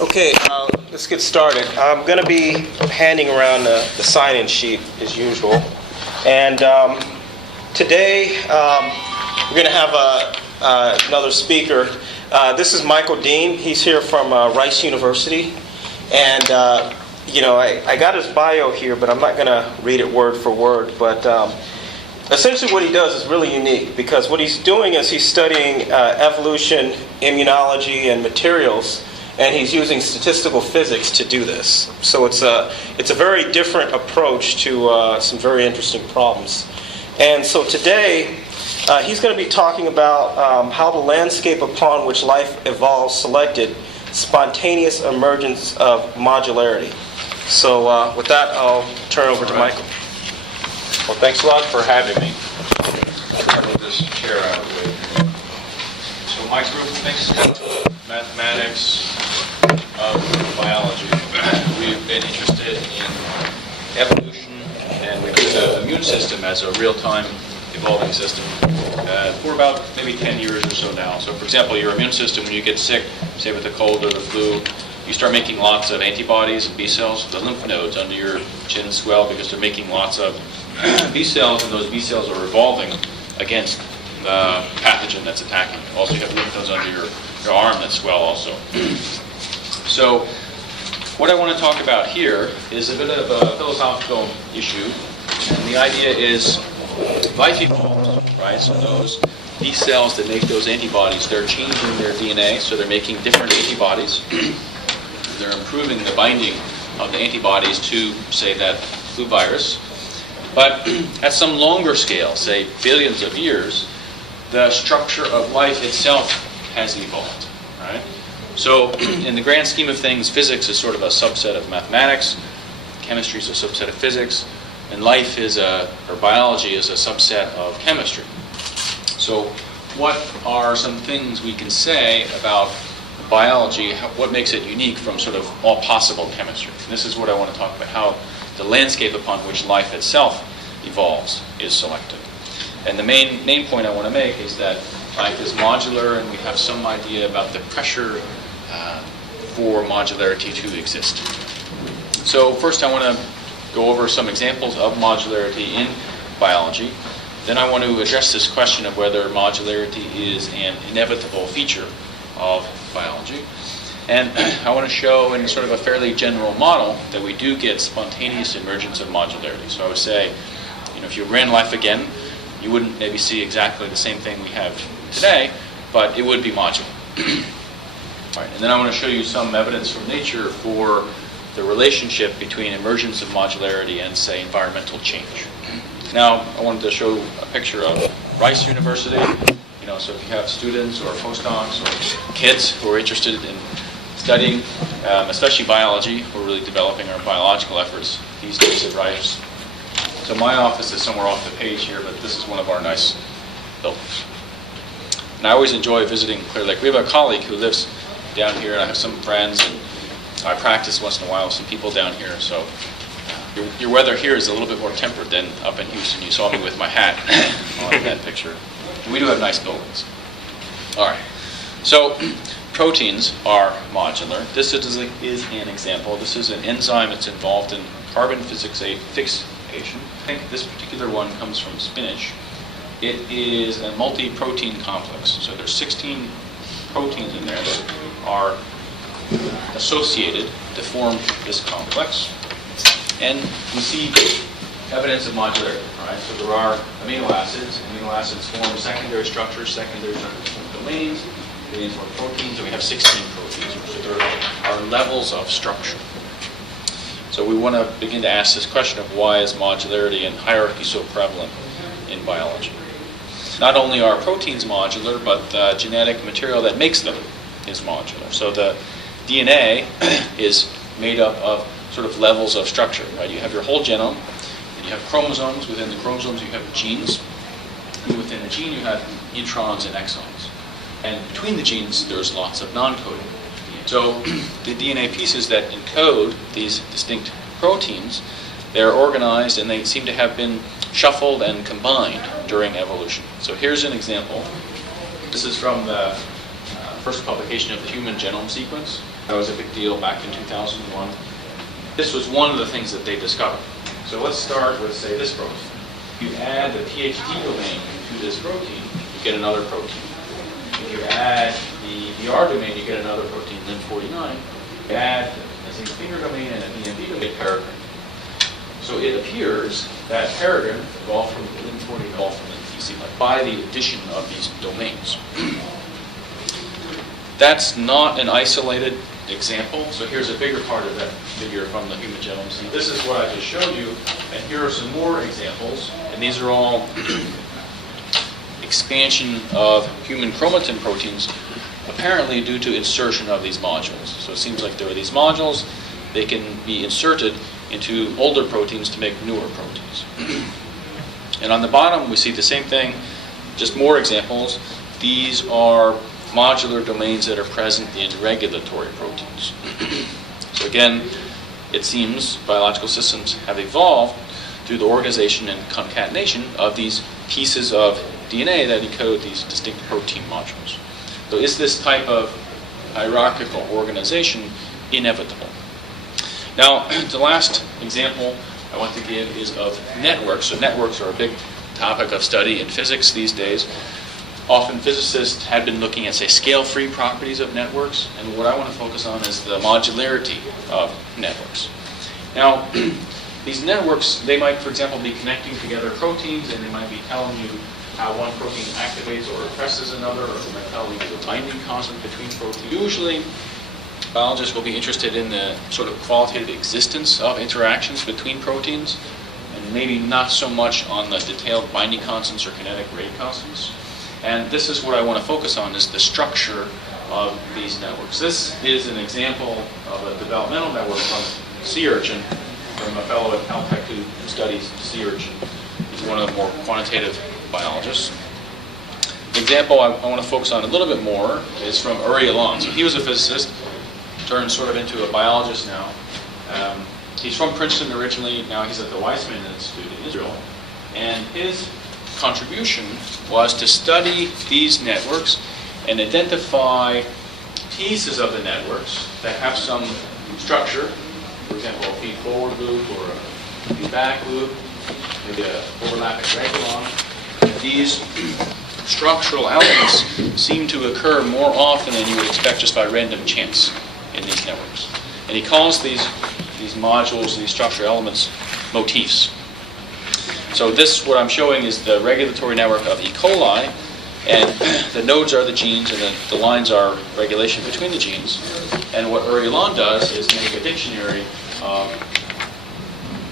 Okay, let's get started. I'm going to be handing around the sign-in sheet as usual. And today we're going to have another speaker. This is Michael Deem. He's here from Rice University. And, I got his bio here, but I'm not going to read it word for word. But essentially what he does is really unique, because what he's doing is he's studying evolution, immunology, and materials. And he's using statistical physics to do this. So it's a very different approach to some very interesting problems. And so today, he's going to be talking about how the landscape upon which life evolves selected spontaneous emergence of modularity. So with that, I'll turn over to Michael. Well, thanks a lot for having me. I'll move this chair out of the way. So my group thinks mathematics of biology. We've been interested in evolution, and we view the immune system as a real-time evolving system for about maybe 10 years or so now. So for example, your immune system, when you get sick, say with the cold or the flu, you start making lots of antibodies and B cells. The lymph nodes under your chin swell because they're making lots of B cells, and those B cells are revolving against the pathogen that's attacking. Also, you have lymph nodes under your arm that swell also. So what I want to talk about here is a bit of a philosophical issue. And the idea is life evolves, right? So those B cells that make those antibodies, they're changing their DNA, so they're making different antibodies. They're improving the binding of the antibodies to, say, that flu virus. But at some longer scale, say billions of years, the structure of life itself has evolved, right? So in the grand scheme of things, physics is sort of a subset of mathematics, chemistry is a subset of physics, and life is or biology is a subset of chemistry. So what are some things we can say about biology, what makes it unique from sort of all possible chemistry? And this is what I want to talk about, how the landscape upon which life itself evolves is selected. And the main point I want to make is that life is modular, and we have some idea about the pressure for modularity to exist. So first I want to go over some examples of modularity in biology. Then I want to address this question of whether modularity is an inevitable feature of biology. And I want to show in sort of a fairly general model that we do get spontaneous emergence of modularity. So I would say, if you ran life again, you wouldn't maybe see exactly the same thing we have today, but it would be modular. Right, and then I want to show you some evidence from nature for the relationship between emergence of modularity and, say, environmental change. Now, I wanted to show a picture of Rice University. So if you have students or postdocs or kids who are interested in studying, especially biology, we're really developing our biological efforts these days at Rice. So my office is somewhere off the page here, but this is one of our nice buildings. And I always enjoy visiting Clear Lake. We have a colleague who lives down here, and I have some friends, and I practice once in a while with some people down here. So your weather here is a little bit more tempered than up in Houston. You saw me with my hat on that picture. And we do have nice buildings. All right. So proteins are modular. This is an example. This is an enzyme that's involved in carbon fixation. I think this particular one comes from spinach. It is a multi-protein complex. So there's 16 proteins in there that are associated to form this complex. And we see evidence of modularity, right? So there are amino acids. Amino acids form secondary structures. Secondary structures form domains. Domains form proteins. And we have 16 proteins. So there are levels of structure. So we want to begin to ask this question of why is modularity and hierarchy so prevalent in biology? Not only are proteins modular, but the genetic material that makes them is modular. So the DNA is made up of sort of levels of structure, right? You have your whole genome, and you have chromosomes. Within the chromosomes, you have genes. And within the gene, you have introns and exons. And between the genes, there's lots of non-coding. So the DNA pieces that encode these distinct proteins, they're organized, and they seem to have been shuffled and combined during evolution. So here's an example. This is from the first publication of the human genome sequence. That was a big deal back in 2001. This was one of the things that they discovered. So let's start with, say, this protein. You add the PhD domain to this protein, you get another protein. If you add the VR domain, you get another protein, Lin49. You add a zinc finger domain and a DMB domain, you get peregrine. So it appears that peregrine evolved from Lin40, evolved from Lin-TC by the addition of these domains. That's not an isolated example. So here's a bigger part of that figure from the human genome. So this is what I just showed you, and here are some more examples. And these are all expansion of human chromatin proteins, apparently due to insertion of these modules. So it seems like there are these modules. They can be inserted into older proteins to make newer proteins. And on the bottom, we see the same thing, just more examples. These are modular domains that are present in regulatory proteins. So again, it seems biological systems have evolved through the organization and concatenation of these pieces of DNA that encode these distinct protein modules. So is this type of hierarchical organization inevitable? Now, the last example I want to give is of networks. So networks are a big topic of study in physics these days. Often physicists had been looking at, say, scale-free properties of networks, and what I want to focus on is the modularity of networks. Now, these networks, they might, for example, be connecting together proteins, and they might be telling you how one protein activates or represses another, or they might tell you the binding constant between proteins. Usually, biologists will be interested in the sort of qualitative existence of interactions between proteins, and maybe not so much on the detailed binding constants or kinetic rate constants. And this is what I want to focus on, is the structure of these networks. This is an example of a developmental network from sea urchin, from a fellow at Caltech who studies sea urchin. He's one of the more quantitative biologists. The example I want to focus on a little bit more is from Uri Elan. So he was a physicist, turned sort of into a biologist now. He's from Princeton originally, now he's at the Weizmann Institute in Israel. And his contribution was to study these networks and identify pieces of the networks that have some structure, for example, a feed-forward loop or a feedback loop, maybe an overlapping regulon. These structural elements seem to occur more often than you would expect just by random chance in these networks. And he calls these modules, these structural elements, motifs. So this, what I'm showing, is the regulatory network of E. coli, and the nodes are the genes, and the lines are regulation between the genes. And what Uri Elan does is make a dictionary of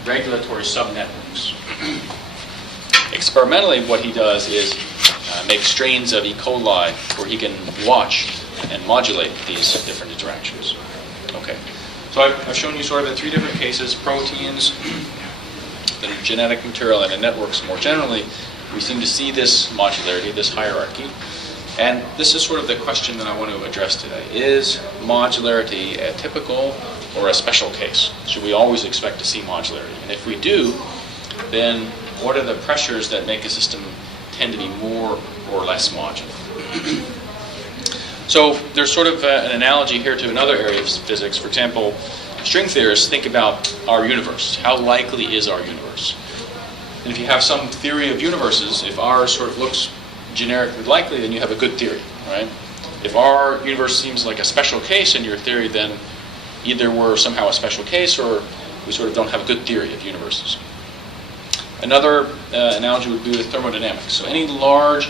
regulatory subnetworks. Experimentally, what he does is make strains of E. coli where he can watch and modulate these different interactions. Okay, so I've shown you sort of in three different cases: proteins, the genetic material, and the networks more generally. We seem to see this modularity, this hierarchy. And this is sort of the question that I want to address today. Is modularity a typical or a special case? Should we always expect to see modularity? And if we do, then what are the pressures that make a system tend to be more or less modular? So there's sort of an analogy here to another area of physics. For example, string theorists think about our universe. How likely is our universe? And if you have some theory of universes, if ours sort of looks generically likely, then you have a good theory, right? If our universe seems like a special case in your theory, then either we're somehow a special case or we sort of don't have a good theory of universes. Another analogy would be with thermodynamics. So any large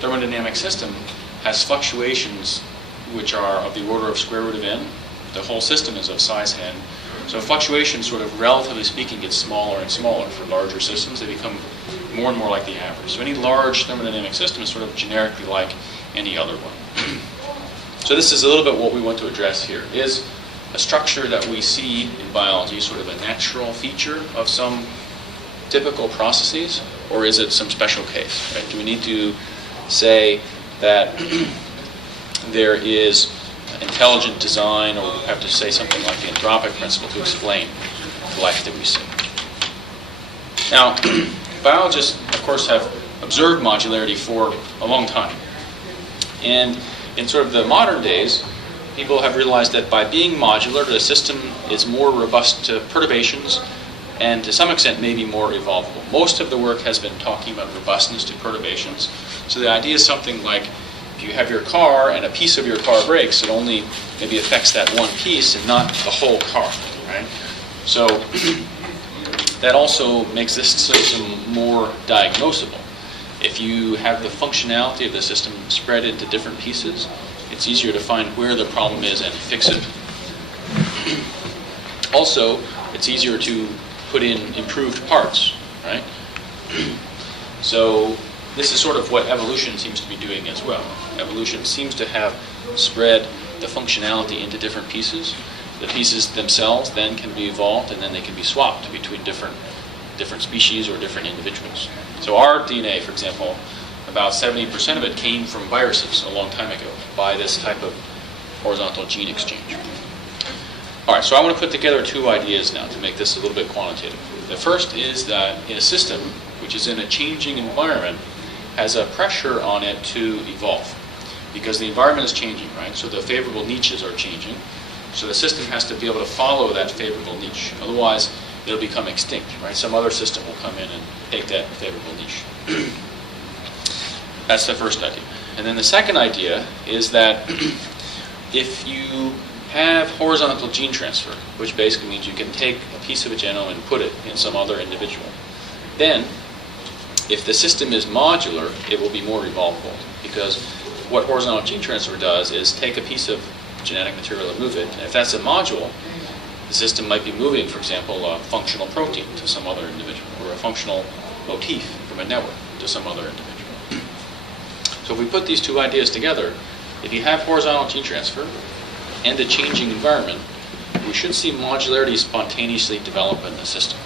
thermodynamic system has fluctuations which are of the order of square root of n. The whole system is of size n. So fluctuations, sort of relatively speaking, get smaller and smaller. For larger systems, they become more and more like the average. So any large thermodynamic system is sort of generically like any other one. So this is a little bit what we want to address here. Is a structure that we see in biology sort of a natural feature of some typical processes, or is it some special case? Right? Do we need to say that there is intelligent design, or we have to say something like the anthropic principle to explain the life that we see? Now, biologists, of course, have observed modularity for a long time. And in sort of the modern days, people have realized that by being modular, the system is more robust to perturbations and to some extent maybe more evolvable. Most of the work has been talking about robustness to perturbations. So the idea is something like if you have your car and a piece of your car breaks, it only maybe affects that one piece and not the whole car, right? So that also makes this system more diagnosable. If you have the functionality of the system spread into different pieces, it's easier to find where the problem is and fix it. Also, it's easier to put in improved parts, right? So this is sort of what evolution seems to be doing as well. Evolution seems to have spread the functionality into different pieces. The pieces themselves then can be evolved, and then they can be swapped between different species or different individuals. So our DNA, for example, about 70% of it came from viruses a long time ago by this type of horizontal gene exchange. All right, so I want to put together two ideas now to make this a little bit quantitative. The first is that in a system which is in a changing environment has a pressure on it to evolve because the environment is changing, right? So the favorable niches are changing. So the system has to be able to follow that favorable niche. Otherwise, it'll become extinct, right? Some other system will come in and take that favorable niche. That's the first idea. And then the second idea is that if you have horizontal gene transfer, which basically means you can take a piece of a genome and put it in some other individual, then if the system is modular, it will be more evolvable. Because what horizontal gene transfer does is take a piece of genetic material and move it. And if that's a module, the system might be moving, for example, a functional protein to some other individual, or a functional motif from a network to some other individual. So if we put these two ideas together, if you have horizontal gene transfer and a changing environment, we should see modularity spontaneously develop in the system.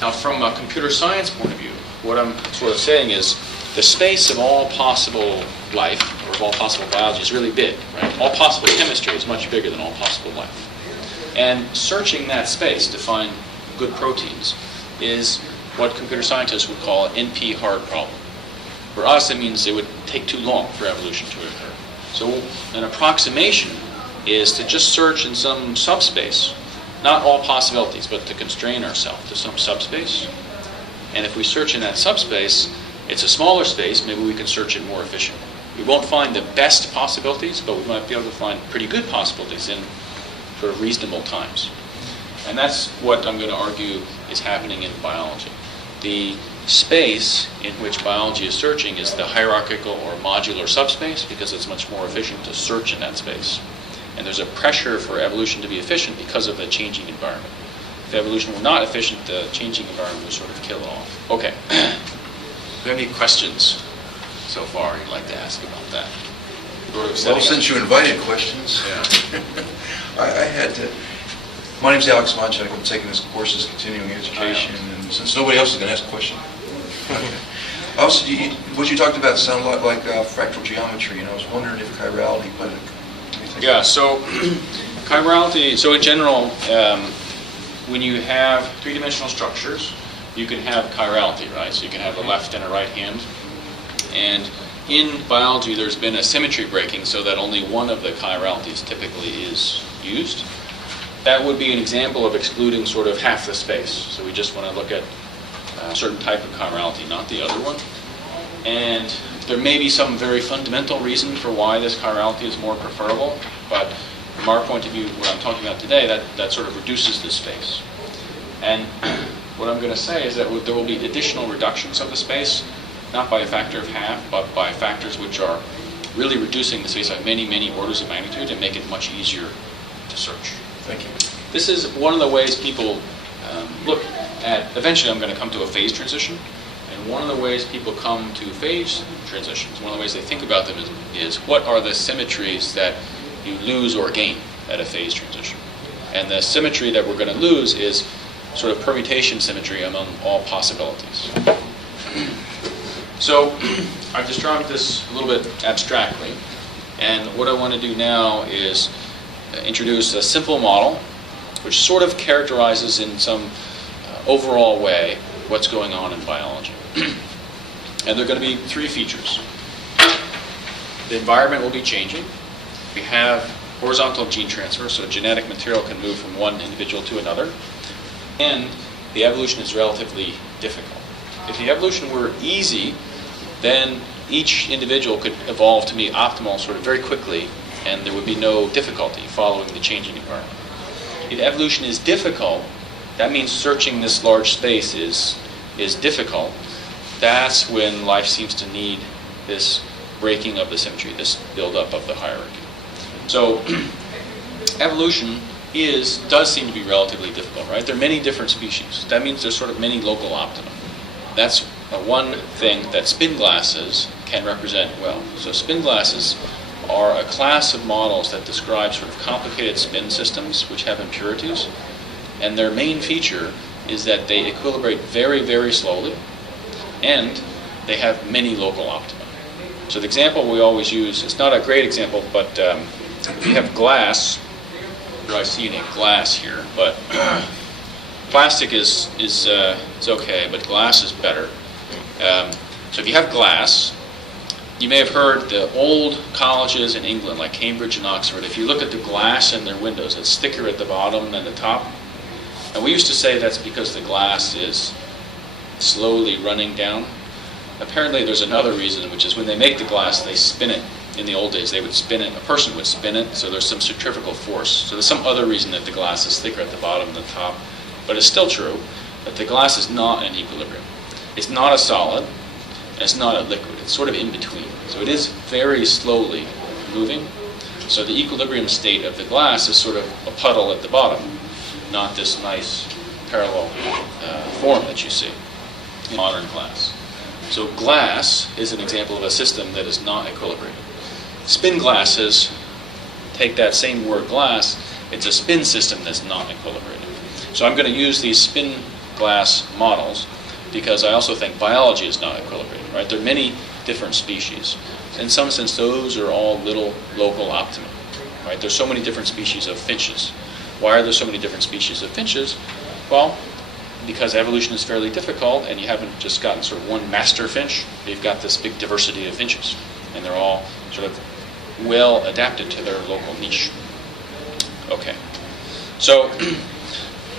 Now, from a computer science point of view, what I'm sort of saying is the space of all possible life, or of all possible biology, is really big, right? All possible chemistry is much bigger than all possible life. And searching that space to find good proteins is what computer scientists would call an NP-hard problem. For us, it means it would take too long for evolution to occur. So an approximation is to just search in some subspace, not all possibilities, but to constrain ourselves to some subspace. And if we search in that subspace, it's a smaller space, maybe we can search it more efficiently. We won't find the best possibilities, but we might be able to find pretty good possibilities in sort of reasonable times. And that's what I'm going to argue is happening in biology. The space in which biology is searching is the hierarchical or modular subspace because it's much more efficient to search in that space. And there's a pressure for evolution to be efficient because of the changing environment. If evolution were not efficient, the changing environment would sort of kill it off. Okay. Do you have any questions so far you'd like to ask about that? Well, since you invited questions, Yeah. I had to. My name's Alex Monchak. I'm taking this course as continuing education, and since nobody else is going to ask a question, also, what you talked about sounded a lot like fractal geometry, and I was wondering if chirality played a... Yeah, so chirality, so in general, when you have three-dimensional structures, you can have chirality, right? So you can have a left and a right hand. And in biology, there's been a symmetry breaking so that only one of the chiralities typically is used. That would be an example of excluding sort of half the space. So we just want to look at a certain type of chirality, not the other one. And there may be some very fundamental reason for why this chirality is more preferable, but from our point of view, what I'm talking about today, that sort of reduces the space. And what I'm going to say is that there will be additional reductions of the space, not by a factor of half, but by factors which are really reducing the space by many, many orders of magnitude and make it much easier to search. Thank you. This is one of the ways people look at, eventually I'm going to come to a phase transition, and one of the ways people come to phase transitions, one of the ways they think about them is what are the symmetries that you lose or gain at a phase transition. And the symmetry that we're going to lose is sort of permutation symmetry among all possibilities. So I've described this a little bit abstractly, and what I want to do now is introduce a simple model which sort of characterizes in some overall way what's going on in biology. And there are going to be three features. The environment will be changing. We have horizontal gene transfer, so genetic material can move from one individual to another, and the evolution is relatively difficult. If the evolution were easy, then each individual could evolve to be optimal sort of very quickly, and there would be no difficulty following the changing environment. If evolution is difficult, that means searching this large space is difficult. That's when life seems to need this breaking of the symmetry, this buildup of the hierarchy. So evolution does seem to be relatively difficult, right? There are many different species. That means there's sort of many local optima. That's one thing that spin glasses can represent well. So spin glasses are a class of models that describe sort of complicated spin systems which have impurities, and their main feature is that they equilibrate very, very slowly, and they have many local optima. So the example we always use, it's not a great example, but if you have glass, I see a glass here, but plastic is okay, but glass is better. So if you have glass, you may have heard the old colleges in England, like Cambridge and Oxford, if you look at the glass in their windows, it's thicker at the bottom than the top. And we used to say that's because the glass is slowly running down. Apparently there's another reason, which is when they make the glass, they spin it. In the old days, they would spin it, a person would spin it, so there's some centrifugal force. So there's some other reason that the glass is thicker at the bottom than the top. But it's still true that the glass is not in equilibrium. It's not a solid, and it's not a liquid. It's sort of in between. So it is very slowly moving. So the equilibrium state of the glass is sort of a puddle at the bottom, not this nice parallel form that you see in modern glass. So glass is an example of a system that is not equilibrated. Spin glasses, take that same word glass, it's a spin system that's not equilibrated. So I'm going to use these spin glass models because I also think biology is not equilibrated, right? There are many different species. In some sense, those are all little local optima, right? There's so many different species of finches. Why are there so many different species of finches? Well, because evolution is fairly difficult and you haven't just gotten sort of one master finch, you've got this big diversity of finches. And they're all sort of well adapted to their local niche. Okay. So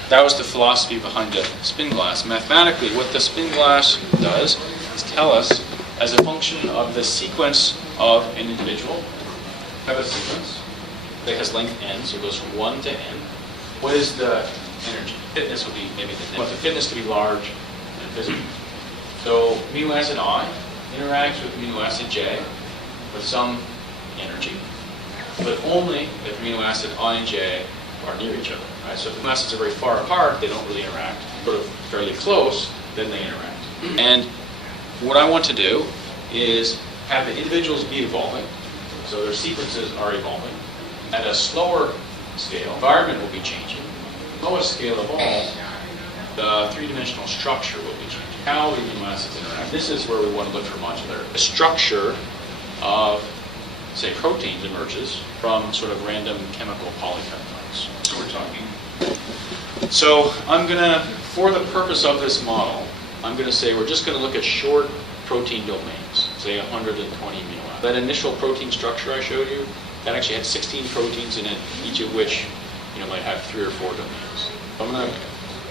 that was the philosophy behind the spin glass. Mathematically, what the spin glass does is tell us, as a function of the sequence of an individual, have a sequence that has length n, so it goes from 1 to n. What is the energy? Fitness would be maybe the fitness to be large and physical. So amino acid I interacts with amino acid J with some energy, but only if amino acid I and J are near each other. Right? So if amino acids are very far apart, they don't really interact. Sort of fairly close, then they interact. And what I want to do is have the individuals be evolving, so their sequences are evolving. At a slower scale, environment will be changing. Lowest scale of all, the three-dimensional structure will be changing. How the amino acids interact. This is where we want to look for modularity. The structure of, say, proteins emerges from sort of random chemical polypeptides. So we're talking. So I'm going to, for the purpose of this model, I'm going to say we're just going to look at short protein domains, say 120 amino acids. That initial protein structure I showed you, that actually had 16 proteins in it, each of which might have 3 or 4 domains. I'm going to,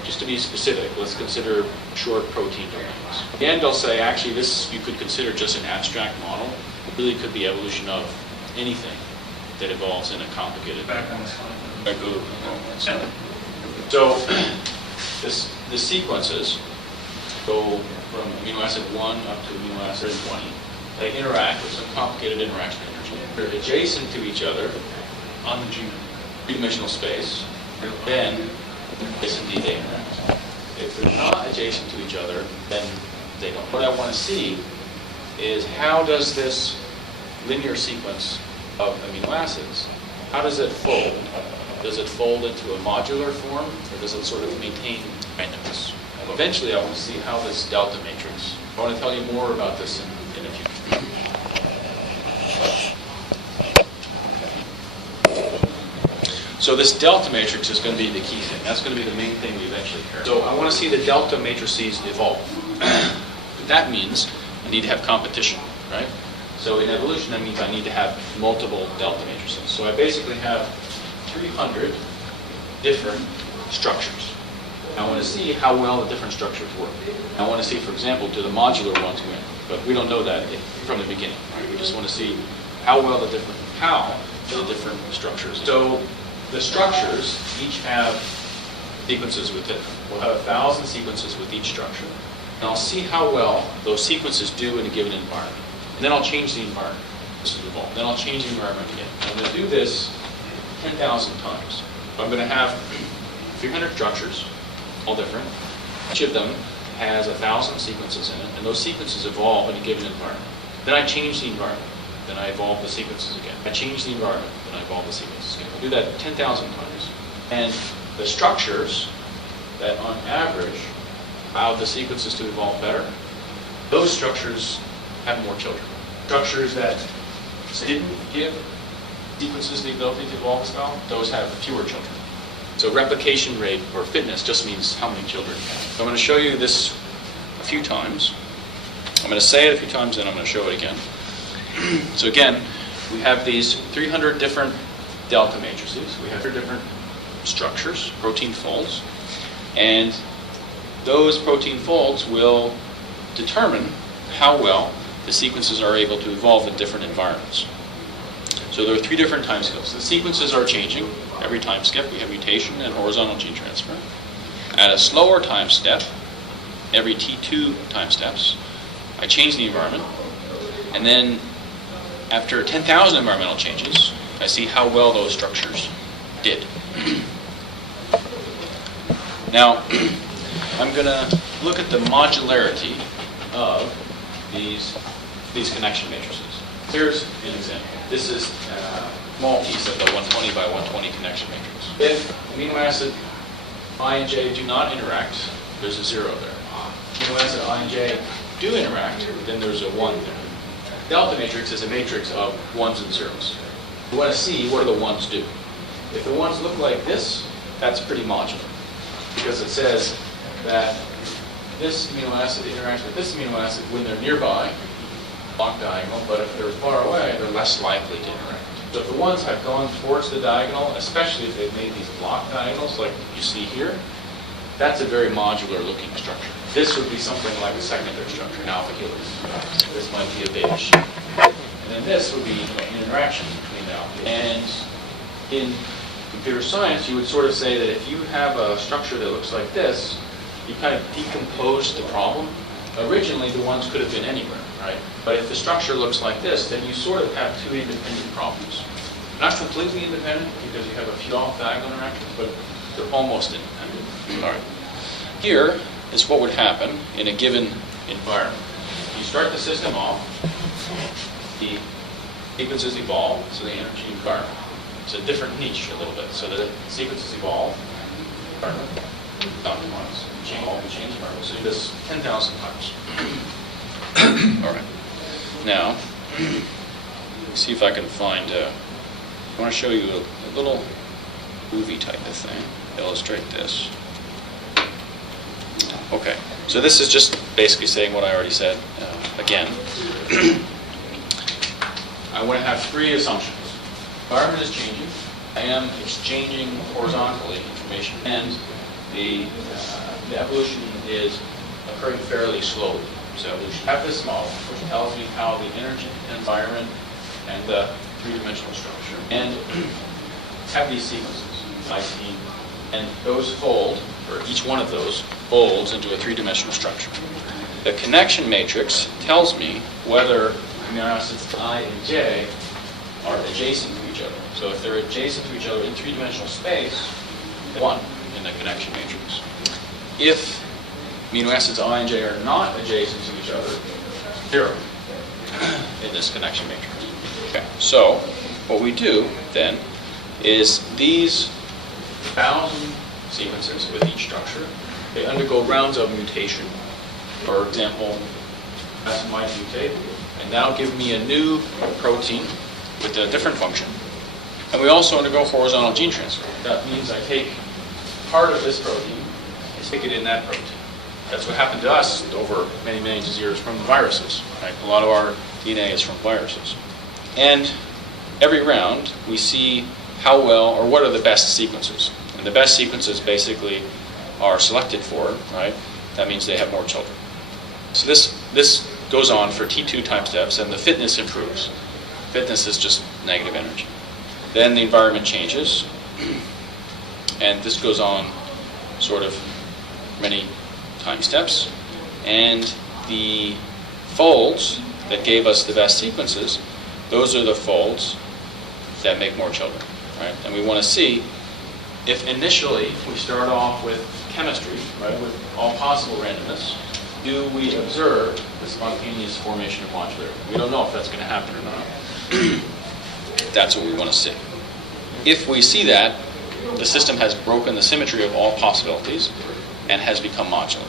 just to be specific, let's consider short protein domains. At the end, I'll say, actually, this you could consider just an abstract model. It really could be evolution of anything that evolves in a complicated. Back on the slide. So, the sequences go from amino acid 1 up to amino acid 20. They interact with some complicated interaction energy. They're adjacent to each other On the genome. three-dimensional space, then yes, indeed they interact. If they're not adjacent to each other, then they don't. What I want to see is how does this linear sequence of amino acids, how does it fold? Does it fold into a modular form, or does it sort of maintain randomness? And eventually I want to see how this delta matrix, I want to tell you more about this in a few. So this delta matrix is going to be the key thing. That's going to be the main thing we eventually care. So I want to see the delta matrices evolve. That means I need to have competition, right? So in evolution, that means I need to have multiple delta matrices. So I basically have 300 different structures. I want to see how well the different structures work. I want to see, for example, do the modular ones win? But we don't know that from the beginning, right? We just want to see how well the different structures. So the structures each have sequences with it. We'll have 1,000 sequences with each structure. And I'll see how well those sequences do in a given environment. And then I'll change the environment. This is the ball. Then I'll change the environment again. I'm going to do this 10,000 times. I'm going to have 300 structures, all different. Each of them has 1,000 sequences in it, and those sequences evolve in a given environment. Then I change the environment. Then I evolve the sequences again. I change the environment. Then I evolve the sequences again. I'll do that 10,000 times. And the structures that on average allow the sequences to evolve better, those structures have more children. Structures that didn't give sequences the ability to evolve as well, those have fewer children. So replication rate or fitness just means how many children you have. So I'm going to show you this a few times. I'm going to say it a few times, then I'm going to show it again. So again, we have these 300 different delta matrices. We have 3 different structures, protein folds, and those protein folds will determine how well the sequences are able to evolve in different environments. So there are 3 different time scales. The sequences are changing every time skip. We have mutation and horizontal gene transfer. At a slower time step, every T2 time steps, I change the environment, and then after 10,000 environmental changes, I see how well those structures did. Now, I'm going to look at the modularity of these connection matrices. Here's an example. This is a small piece of the 120 by 120 connection matrix. If amino acid I and J do not interact, there's a 0 there. Amino acid I and J do interact, then there's a 1 there. Delta matrix is a matrix of 1s and 0s. We want to see what do the 1s do. If the 1s look like this, that's pretty modular, because it says that this amino acid interacts with this amino acid when they're nearby, block diagonal, but if they're far away, they're less likely to interact. So if the 1s have gone towards the diagonal, especially if they've made these block diagonals like you see here, that's a very modular looking structure. This would be something like a secondary structure, an alpha helix. This might be a beta sheet. And then this would be an interaction between the alpha. And in computer science, you would sort of say that if you have a structure that looks like this, you kind of decompose the problem. Originally, the 1s could have been anywhere, right? But if the structure looks like this, then you sort of have 2 independent problems. Not completely independent, because you have a few off-diagonal interactions, but they're almost independent. All right. Here is what would happen in a given environment. You start the system off, the sequences evolve, so they enter the environment. It's a different niche a little bit, so the sequences evolve, environment, optimize, change environment. So you do this 10,000 times. All right. Now, let's see if I can find, I want to show you a little movie type of thing, illustrate this. Okay, so this is just basically saying what I already said again. I want to have 3 assumptions. Environment is changing. I am exchanging horizontally information, and the evolution is occurring fairly slowly. So evolution. I have this model, which tells me how the energy, environment, and the 3-dimensional structure, and have these sequences, lysine, and those fold, or each one of those folds into a 3-dimensional structure. The connection matrix tells me whether amino acids I and J are adjacent to each other. So if they're adjacent to each other in 3-dimensional space, 1 in the connection matrix. If amino acids I and J are not adjacent to each other, 0 in this connection matrix. Okay, so what we do then is these 1,000 sequences with each structure, they undergo rounds of mutation. For example, acid might mutate, and that'll give me a new protein with a different function. And we also undergo horizontal gene transfer. That means I take part of this protein and stick it in that protein. That's what happened to us over many, many years from the viruses. Right? A lot of our DNA is from viruses. And every round, we see how well, or what are the best sequences. And the best sequences basically are selected for, right? That means they have more children. So this goes on for T2 time steps, and the fitness improves. Fitness is just negative energy. Then the environment changes, and this goes on sort of many time steps. And the folds that gave us the best sequences, those are the folds that make more children, right? And we want to see if initially we start off with chemistry, right, with all possible randomness, do we observe the spontaneous formation of modularity? We don't know if that's going to happen or not. That's what we want to see. If we see that, the system has broken the symmetry of all possibilities and has become modular.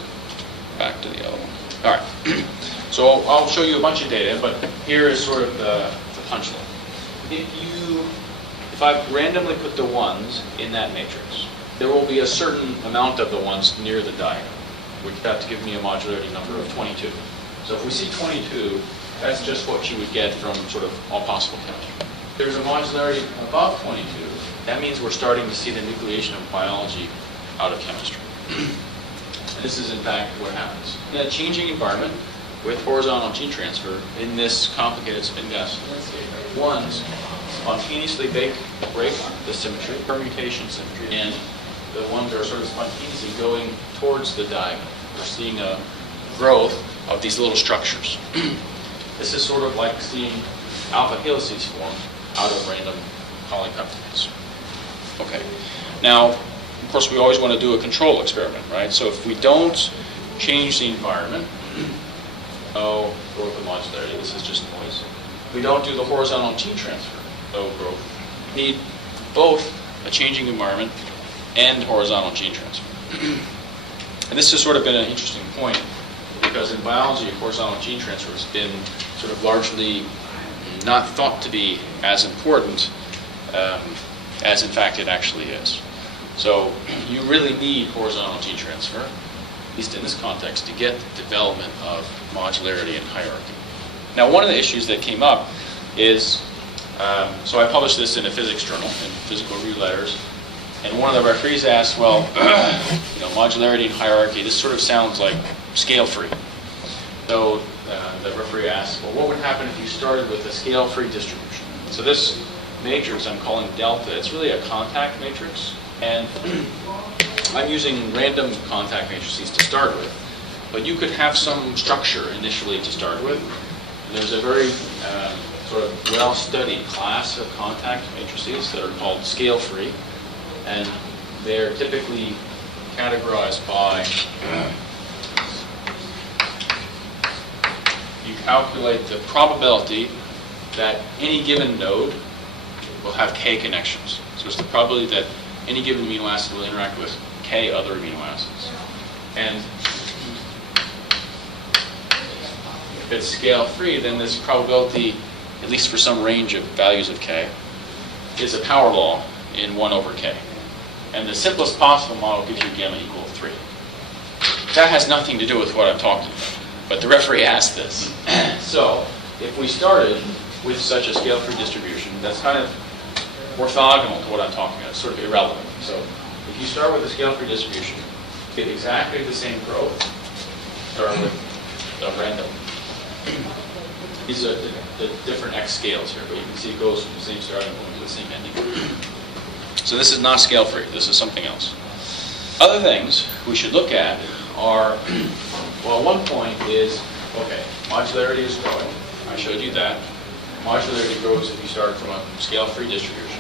Back to the other one. All right. So I'll show you a bunch of data, but here is sort of the punchline. If I randomly put the ones in that matrix, there will be a certain amount of the ones near the diagonal, which have to give me a modularity number of 22. So if we see 22, that's just what you would get from sort of all possible chemistry. If there's a modularity above 22, that means we're starting to see the nucleation of biology out of chemistry. This is in fact what happens. In a changing environment with horizontal gene transfer in this complicated spin gas, ones spontaneously break the symmetry, permutation symmetry, and the ones are sort of spontaneously going towards the diagonal. We're seeing a growth of these little structures. This is sort of like seeing alpha helices form out of random polypeptides. Okay. Now, of course, we always want to do a control experiment, right? So if we don't change the environment, no growth of modularity, this is just noise. If we don't do the horizontal gene transfer, no growth. We need both a changing environment and horizontal gene transfer. And this has sort of been an interesting point, because in biology, horizontal gene transfer has been sort of largely not thought to be as important as in fact it actually is. So you really need horizontal gene transfer, at least in this context, to get the development of modularity and hierarchy. Now, one of the issues that came up is, so I published this in a physics journal, in Physical Review Letters, and one of the referees asked, well, modularity and hierarchy, this sort of sounds like scale-free. So the referee asked, well, what would happen if you started with a scale-free distribution? So this matrix I'm calling delta, it's really a contact matrix, and I'm using random contact matrices to start with, but you could have some structure initially to start with. And there's a very sort of well-studied class of contact matrices that are called scale-free, and they're typically categorized by you calculate the probability that any given node will have k connections. So it's the probability that any given amino acid will interact with k other amino acids. And if it's scale-free, then this probability, at least for some range of values of k, is a power law in 1 over k. And the simplest possible model gives you gamma equal 3. That has nothing to do with what I'm talking about, but the referee asked this. So if we started with such a scale-free distribution, that's kind of orthogonal to what I'm talking about. It's sort of irrelevant. So if you start with a scale-free distribution, get exactly the same growth, start with a random. These are the different x scales here, but you can see it goes from the same starting point to the same ending. So this is not scale-free. This is something else. Other things we should look at are, well, one point is, okay, modularity is growing. I showed you that. Modularity grows if you start from a scale-free distribution.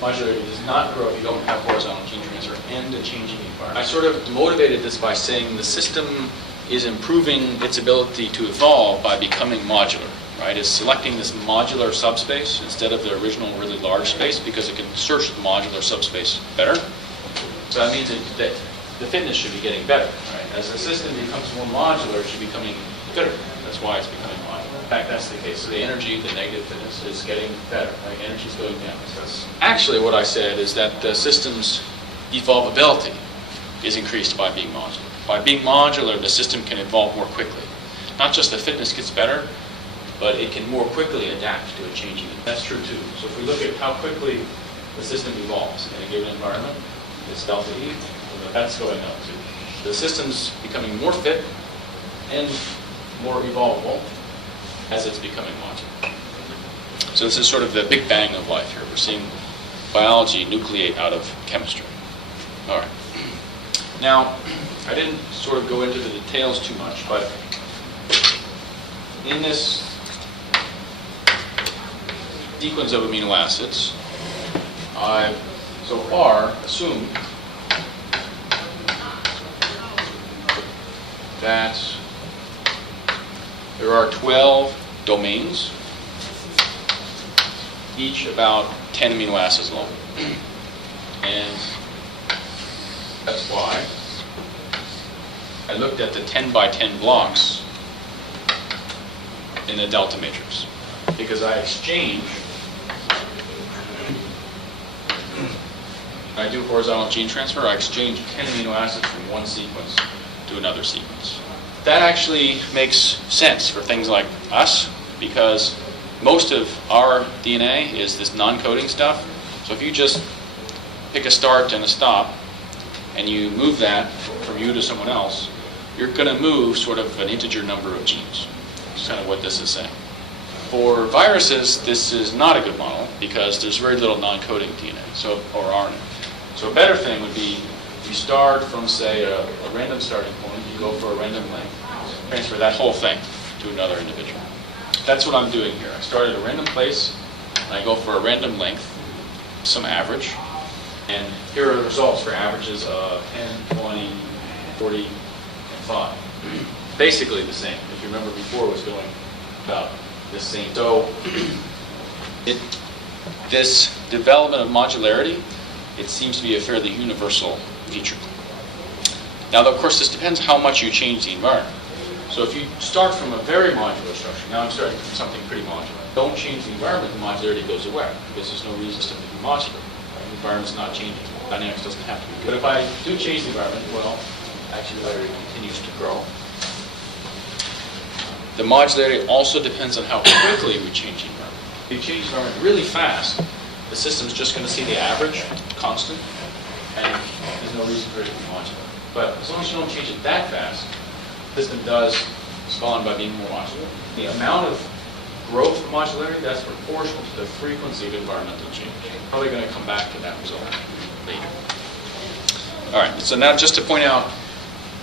Modularity does not grow if you don't have horizontal gene transfer and a changing environment. I sort of motivated this by saying the system is improving its ability to evolve by becoming modular, right? It's selecting this modular subspace instead of the original really large space because it can search the modular subspace better. So that means that the fitness should be getting better, right? As the system becomes more modular, it should be becoming better. That's why it's becoming modular. In fact, that's the case. So the energy, the negative fitness, is getting better. Like energy is going down. So that's actually what I said is that the system's evolvability is increased by being modular. By being modular, the system can evolve more quickly. Not just the fitness gets better, but it can more quickly adapt to a changing. That's true too. So if we look at how quickly the system evolves in a given environment, it's delta E, and that's going up too. The system's becoming more fit and more evolvable as it's becoming modular. So this is sort of the big bang of life here. We're seeing biology nucleate out of chemistry. All right. Now, I didn't sort of go into the details too much, but in this sequence of amino acids, I've so far assumed that there are 12 domains, each about 10 amino acids long. And that's why I looked at the 10 by 10 blocks in the delta matrix. Because I exchange, when I do horizontal gene transfer, I exchange 10 amino acids from one sequence to another sequence. That actually makes sense for things like us, because most of our DNA is this non-coding stuff. So if you just pick a start and a stop, and you move that from you to someone else, you're going to move sort of an integer number of genes. That's kind of what this is saying. For viruses, this is not a good model because there's very little non-coding DNA, or RNA. So a better thing would be you start from, say, a random starting point, you go for a random length, transfer that whole thing to another individual. That's what I'm doing here. I start at a random place, and I go for a random length, some average, and here are the results for averages of 10, 20, 40, and 5. Basically the same. If you remember before, it was going about the same. So this development of modularity, it seems to be a fairly universal feature. Now, of course, this depends how much you change the environment. So if you start from a very modular structure, now I'm starting from something pretty modular. Don't change the environment, the modularity goes away, because there's no reason to be modular. Right? The environment's not changing. Dynamics doesn't have to be good. But if I do change the environment, well, actually the modularity continues to grow. The modularity also depends on how quickly we change the environment. If you change the environment really fast, the system's just going to see the average constant, and there's no reason for it to be modular. But as long as you don't change it that fast, the system does respond by being more modular. The amount of growth of modularity, that's proportional to the frequency of environmental change. Probably going to come back to that result later. All right, so now just to point out,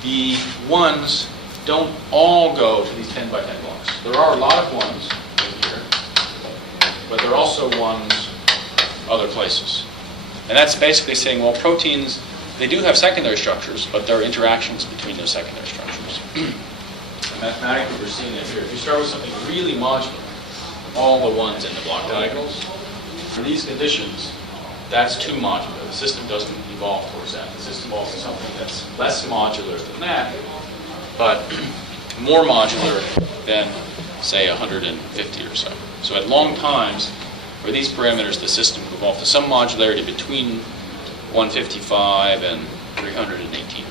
the ones don't all go to these 10 by 10 blocks. There are a lot of ones in here, but there are also ones other places. And that's basically saying, well, proteins, they do have secondary structures, but there are interactions between those secondary structures. And mathematically, we're seeing it here. If you start with something really modular, all the ones in the block diagonals, for these conditions, that's too modular. The system doesn't evolve towards that. The system evolves to something that's less modular than that, but more modular than, say, 150 or so. So at long times, for these parameters, the system will evolve to some modularity between 155 and 318.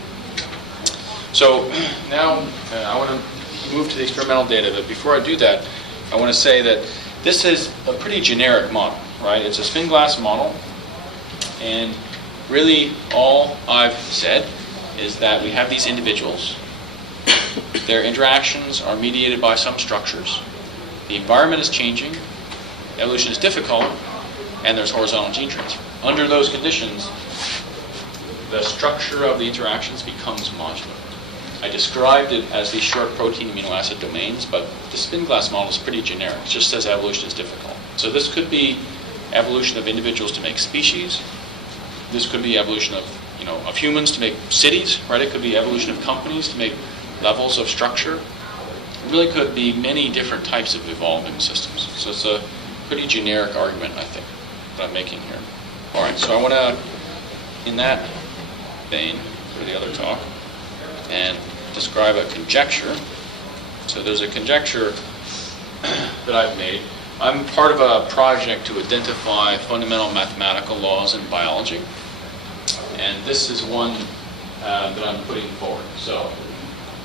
So now I want to move to the experimental data, but before I do that, I want to say that this is a pretty generic model, right? It's a spin glass model, and really all I've said is that we have these individuals. Their interactions are mediated by some structures. The environment is changing, evolution is difficult, and there's horizontal gene transfer. Under those conditions, the structure of the interactions becomes modular. I described it as these short protein amino acid domains, but the spin glass model is pretty generic. It just says evolution is difficult. So this could be evolution of individuals to make species. This could be evolution of humans to make cities, right? It could be evolution of companies to make levels of structure. It really could be many different types of evolving systems. So it's a pretty generic argument, I think, that I'm making here. All right, so I want to, in that vein, for the other talk, and describe a conjecture. So there's a conjecture that I've made. I'm part of a project to identify fundamental mathematical laws in biology. And this is one that I'm putting forward. So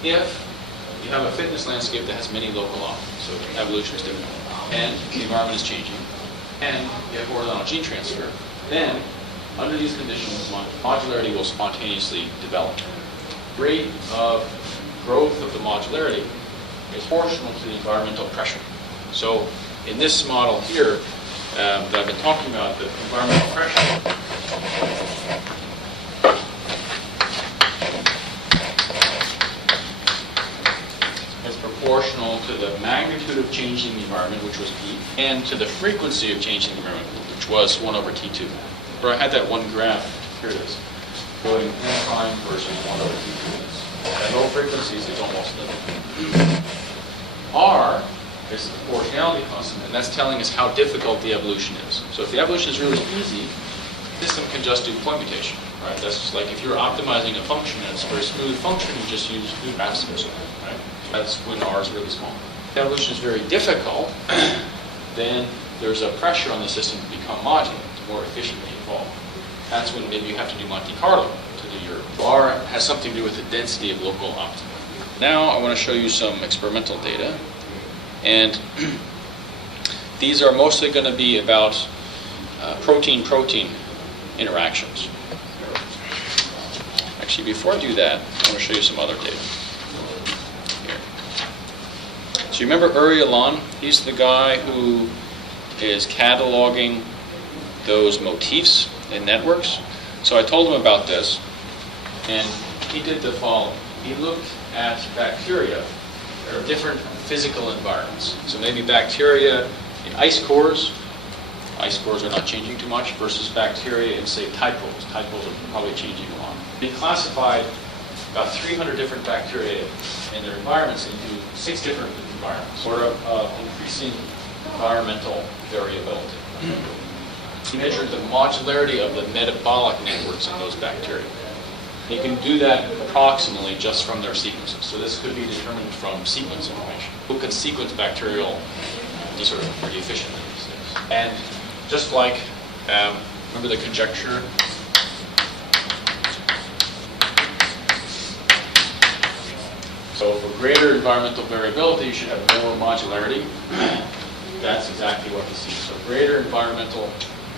if you have a fitness landscape that has many local options, so evolution is different, and the environment is changing, and you have horizontal gene transfer, then under these conditions, modularity will spontaneously develop. The rate of growth of the modularity is proportional to the environmental pressure. So in this model here that I've been talking about, the environmental pressure is proportional to the magnitude of change in the environment, which was P, and to the frequency of change in the environment, which was 1 over T2. Where I had that one graph, here it is, going N prime versus 1 over T2. At low frequencies, it's almost nothing. R is the proportionality constant, and that's telling us how difficult the evolution is. So if the evolution is really easy, the system can just do point mutation, right? That's just like if you're optimizing a function and it's a very smooth function, you just use food maps or something, right? That's when R is really small. If the evolution is very difficult, then there's a pressure on the system to become modular, to more efficiently evolve. That's when maybe you have to do Monte Carlo to do your R has something to do with the density of local optima. Now I want to show you some experimental data. And these are mostly going to be about protein-protein interactions. Actually, before I do that, I want to show you some other data. Here. So you remember Uri Alan? He's the guy who is cataloging those motifs in networks. So I told him about this, and he did the following. He looked at bacteria that are different physical environments. So maybe bacteria in ice cores. Ice cores are not changing too much versus bacteria in, say, typos. Typos are probably changing a lot. He classified about 300 different bacteria and their environments into 6 different environments, sort of increasing environmental variability. He measured the modularity of the metabolic networks in those bacteria. You can do that approximately just from their sequences. So this could be determined from sequence information. Who can sequence bacterial disorders pretty efficiently these days. And just like, remember the conjecture? So for greater environmental variability, you should have more modularity. That's exactly what we see. So greater environmental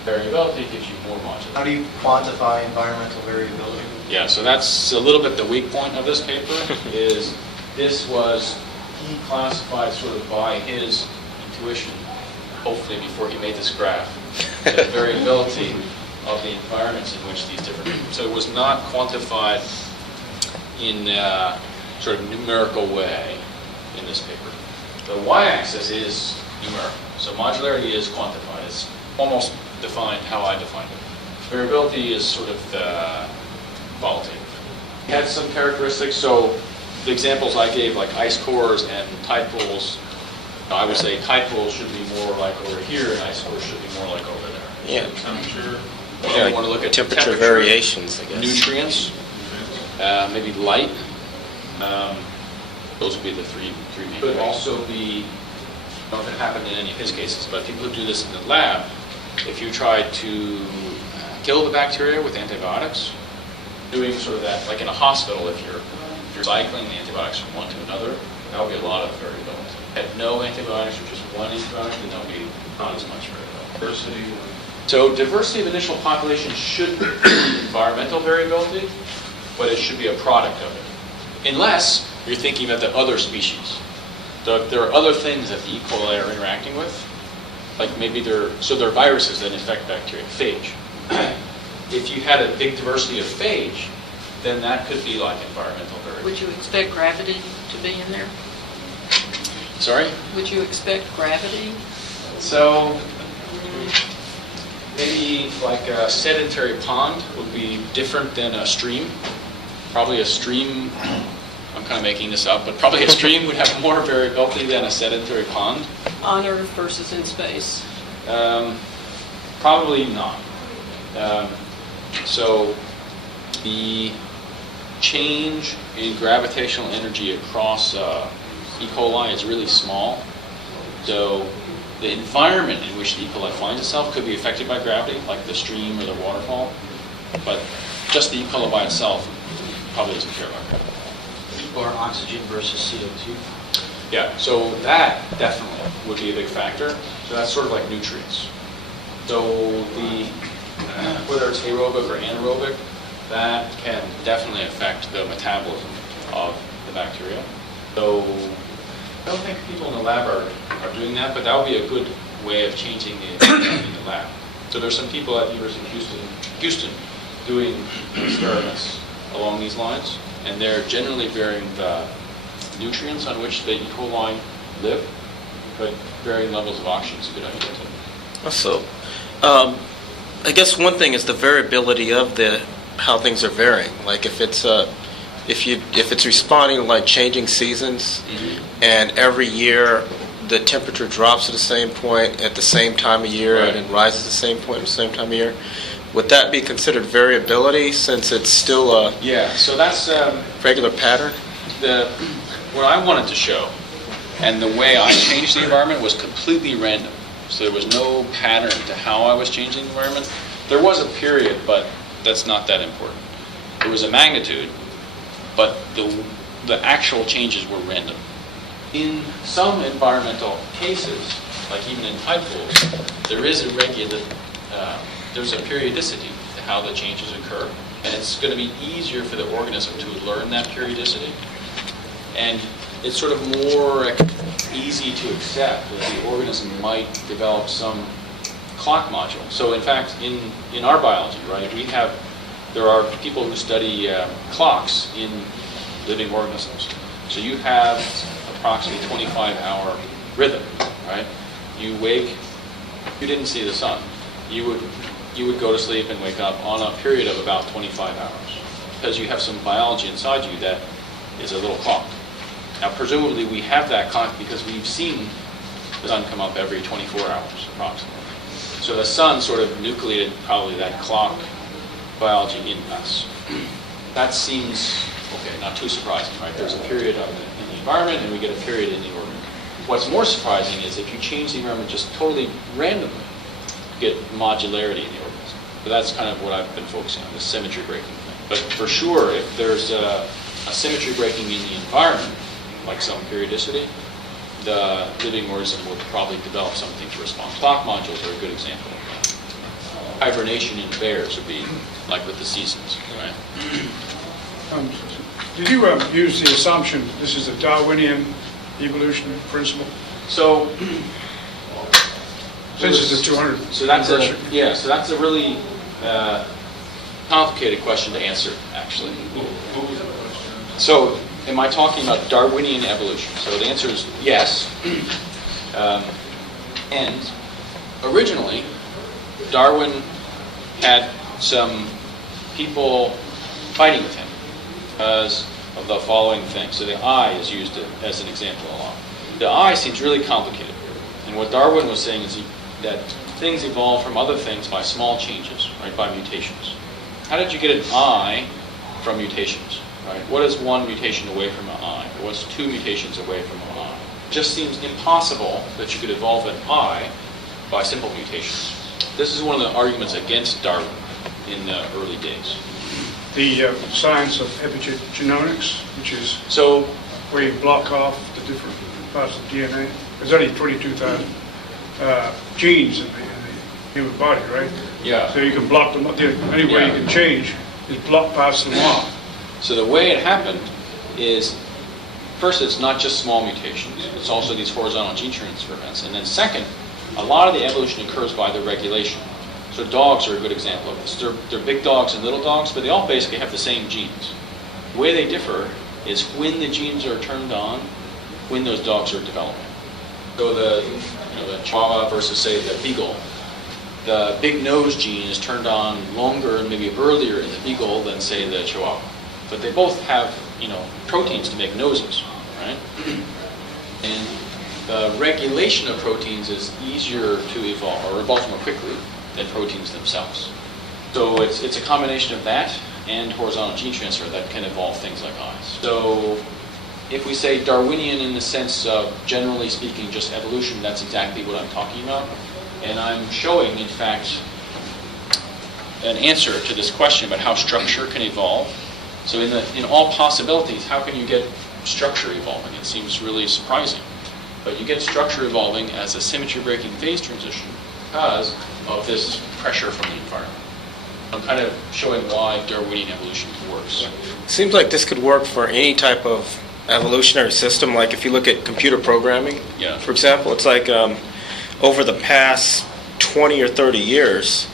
variability gives you more modularity. How do you quantify environmental variability? Yeah, so that's a little bit the weak point of this paper, is this was, he classified sort of by his intuition, hopefully before he made this graph, the variability of the environments in which these different, so it was not quantified in a sort of numerical way in this paper. The y-axis is numerical, so modularity is quantified. It's almost defined how I defined it. Variability is sort of qualitative. It had some characteristics, so the examples I gave, like ice cores and tide pools, I would say tide pools should be more like over here, and ice cores should be more like over there. Yeah. Temperature. Yeah, You want to look at temperature variations, I guess. nutrients, maybe light. Those would be the three main. Could also be, I don't know if it happened in any of his cases, but people who do this in the lab, if you try to kill the bacteria with antibiotics, doing sort of that, like in a hospital, if you're cycling the antibiotics from one to another, that would be a lot of variability. Had no antibiotics or just one antibiotic, then that would be not as much variability. Diversity. So diversity of initial population should be environmental variability, but it should be a product of it. Unless you're thinking about the other species. So if there are other things that the E. coli are interacting with, like maybe there are viruses that infect bacteria, phage. If you had a big diversity of phage, then that could be like environmental variability. Would you expect gravity to be in there? Sorry? Would you expect gravity? So maybe like a sedentary pond would be different than a stream. Probably a stream, I'm kind of making this up, but probably a stream would have more variability than a sedentary pond. On Earth versus in space? Probably not. So the change in gravitational energy across E. coli is really small. So the environment in which the E. coli finds itself could be affected by gravity, like the stream or the waterfall. But just the E. coli by itself probably doesn't care about gravity. or oxygen versus CO2? Yeah, so that definitely would be a big factor. So that's sort of like nutrients. So whether it's aerobic or anaerobic, that can definitely affect the metabolism of the bacteria. So I don't think people in the lab are doing that, but that would be a good way of changing the environment in the lab. So there's some people at University of Houston doing experiments along these lines, and they're generally varying the nutrients on which the E. coli live, but varying levels of oxygen is a good idea too. So, I guess one thing is the variability of how things are varying. Like if it's responding to like changing seasons, and every year the temperature drops at the same point at the same time of year, Right. and then rises at the same point at the same time of year. Would that be considered variability since it's still a Yeah, so that's regular pattern? what I wanted to show, and the way I changed the environment was completely random. So there was no pattern to how I was changing the environment. There was a period, but that's not that important. There was a magnitude, but the actual changes were random. In some environmental cases, like even in tide pools, there is there's a periodicity to how the changes occur, and it's going to be easier for the organism to learn that periodicity. And it's sort of more easy to accept that the organism might develop some clock module. So in fact, in our biology, right, there are people who study clocks in living organisms. So you have approximately 25-hour rhythm, right? You wake, you didn't see the sun. You would go to sleep and wake up on a period of about 25 hours because you have some biology inside you that is a little clock. Now, presumably, we have that clock because we've seen the sun come up every 24 hours, approximately. So the sun sort of nucleated probably that clock biology in us. That seems, okay, not too surprising, right? There's a period in the environment, and we get a period in the organism. What's more surprising is if you change the environment just totally randomly, you get modularity in the organism. But that's kind of what I've been focusing on, the symmetry breaking thing. But for sure, if there's a symmetry breaking in the environment, like some periodicity, the living organism would probably develop something to respond. Clock modules are a good example of that. Hibernation in bears would be like with the seasons, right? Did you use the assumption this is a Darwinian evolution principle? So, Since it's a 200 so that's anniversary. so that's a really complicated question to answer, actually. So, am I talking about Darwinian evolution? So the answer is yes. And originally, Darwin had some people fighting with him because of the following thing. So the eye is used as an example a lot. The eye seems really complicated. And what Darwin was saying is that things evolve from other things by small changes, right, by mutations. How did you get an eye from mutations, right? What is one mutation away from an eye? Or what's two mutations away from an eye? It just seems impossible that you could evolve an eye by simple mutations. This is one of the arguments against Darwin in the early days. The science of epigenetics, which is So, where you block off the different parts of DNA. There's only 22,000 genes in the human body, right? yeah. So you can block them. The only way you can change is block parts of them off. So the way it happened is, first, it's not just small mutations. It's also these horizontal gene transfer events. And then second, a lot of the evolution occurs by the regulation. So dogs are a good example of this. They're big dogs and little dogs, but they all basically have the same genes. The way they differ is when the genes are turned on, when those dogs are developing. So the Chihuahua versus, say, the Beagle. The big nose gene is turned on longer and maybe earlier in the Beagle than, say, the Chihuahua. But they both have, proteins to make noses, right? And the regulation of proteins is easier to evolve, or evolves more quickly than proteins themselves. So it's a combination of that and horizontal gene transfer that can evolve things like eyes. So if we say Darwinian in the sense of, generally speaking, just evolution, that's exactly what I'm talking about. And I'm showing, in fact, an answer to this question about how structure can evolve. So in all possibilities, how can you get structure evolving? It seems really surprising. But you get structure evolving as a symmetry breaking phase transition because of this pressure from the environment. I'm kind of showing why Darwinian evolution works. Seems like this could work for any type of evolutionary system. Like if you look at computer programming, Yeah. for example, it's like over the past 20 or 30 years,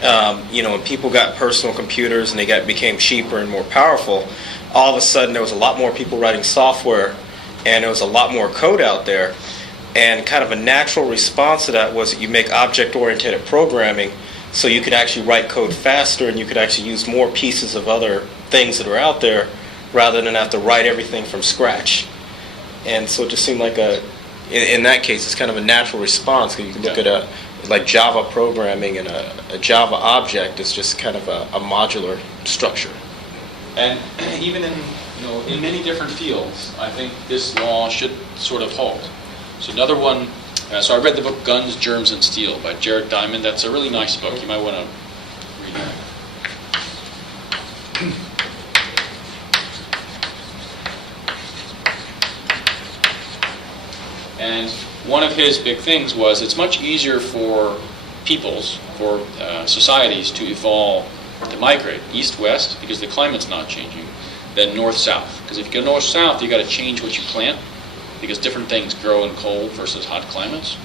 when people got personal computers and they became cheaper and more powerful, all of a sudden there was a lot more people writing software and there was a lot more code out there. And kind of a natural response to that was that you make object-oriented programming so you could actually write code faster and you could actually use more pieces of other things that are out there rather than have to write everything from scratch. And so it just seemed like in that case, it's kind of a natural response. You can look at like Java programming and a Java object is just kind of a modular structure. And even in many different fields, I think this law should sort of hold. So another one, so I read the book Guns, Germs, and Steel by Jared Diamond. That's a really nice book. You might want to read that. And one of his big things was it's much easier for peoples, for societies to evolve, to migrate east-west because the climate's not changing, than north-south. Because if you go north-south, you got to change what you plant because different things grow in cold versus hot climates.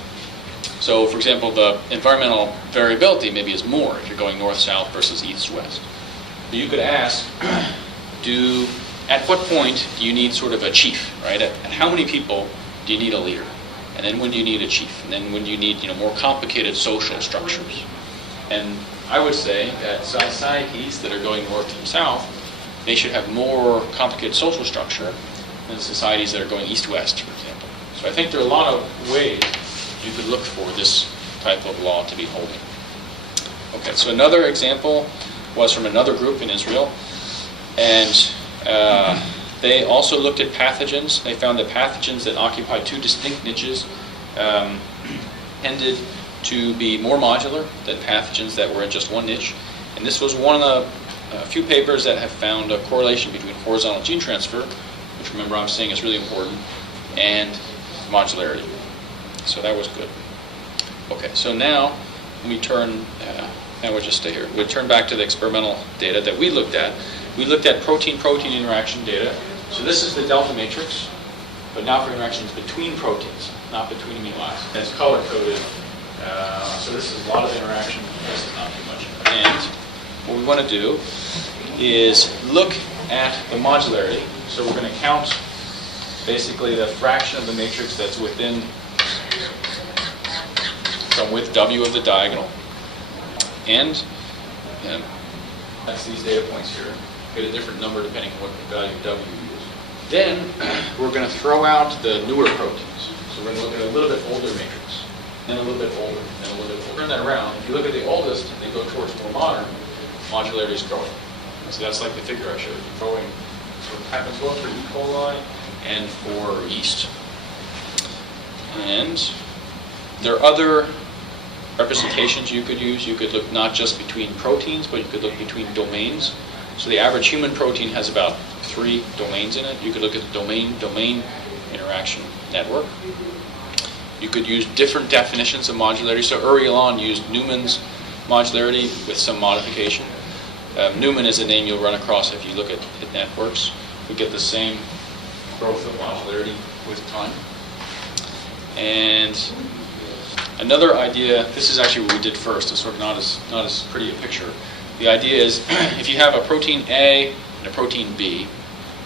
So, for example, the environmental variability maybe is more if you're going north-south versus east-west. So you could ask, at what point do you need sort of a chief, right? At how many people do you need a leader? And then when do you need a chief? And then when do you need more complicated social structures? And I would say that societies that are going north and south, they should have more complicated social structure than societies that are going east-west, for example. So I think there are a lot of ways you could look for this type of law to be holding. Okay, so another example was from another group in Israel, and they also looked at pathogens. They found that pathogens that occupy two distinct niches tended to be more modular than pathogens that were in just one niche. And this was one of the few papers that have found a correlation between horizontal gene transfer, which remember I'm saying is really important, and modularity. So that was good. Okay, so now we turn, now we'll just stay here. We'll turn back to the experimental data that we looked at. We looked at protein-protein interaction data. So this is the delta matrix, but now for interactions between proteins, not between amino acids. And it's color-coded. So this is a lot of interaction. This is not too much. And what we want to do is look at the modularity. So we're going to count basically the fraction of the matrix that's within from width W of the diagonal. And that's these data points here. Get a different number depending on what value W you use. Then we're going to throw out the newer proteins. So we're going to look at a little bit older matrix, then a little bit older, then a little bit older. Turn that around. If you look at the oldest and they go towards more modern, modularity is growing. So that's like the figure I showed you. Growing sort of happens both for E. coli and for yeast. And there are other representations you could use. You could look not just between proteins, but you could look between domains. So the average human protein has about 3 domains in it. You could look at the domain-domain interaction network. You could use different definitions of modularity. So Uri Elan used Newman's modularity with some modification. Newman is a name you'll run across if you look at networks. We get the same growth of modularity with time. And another idea, this is actually what we did first. It's sort of not as pretty a picture. The idea is if you have a protein A and a protein B,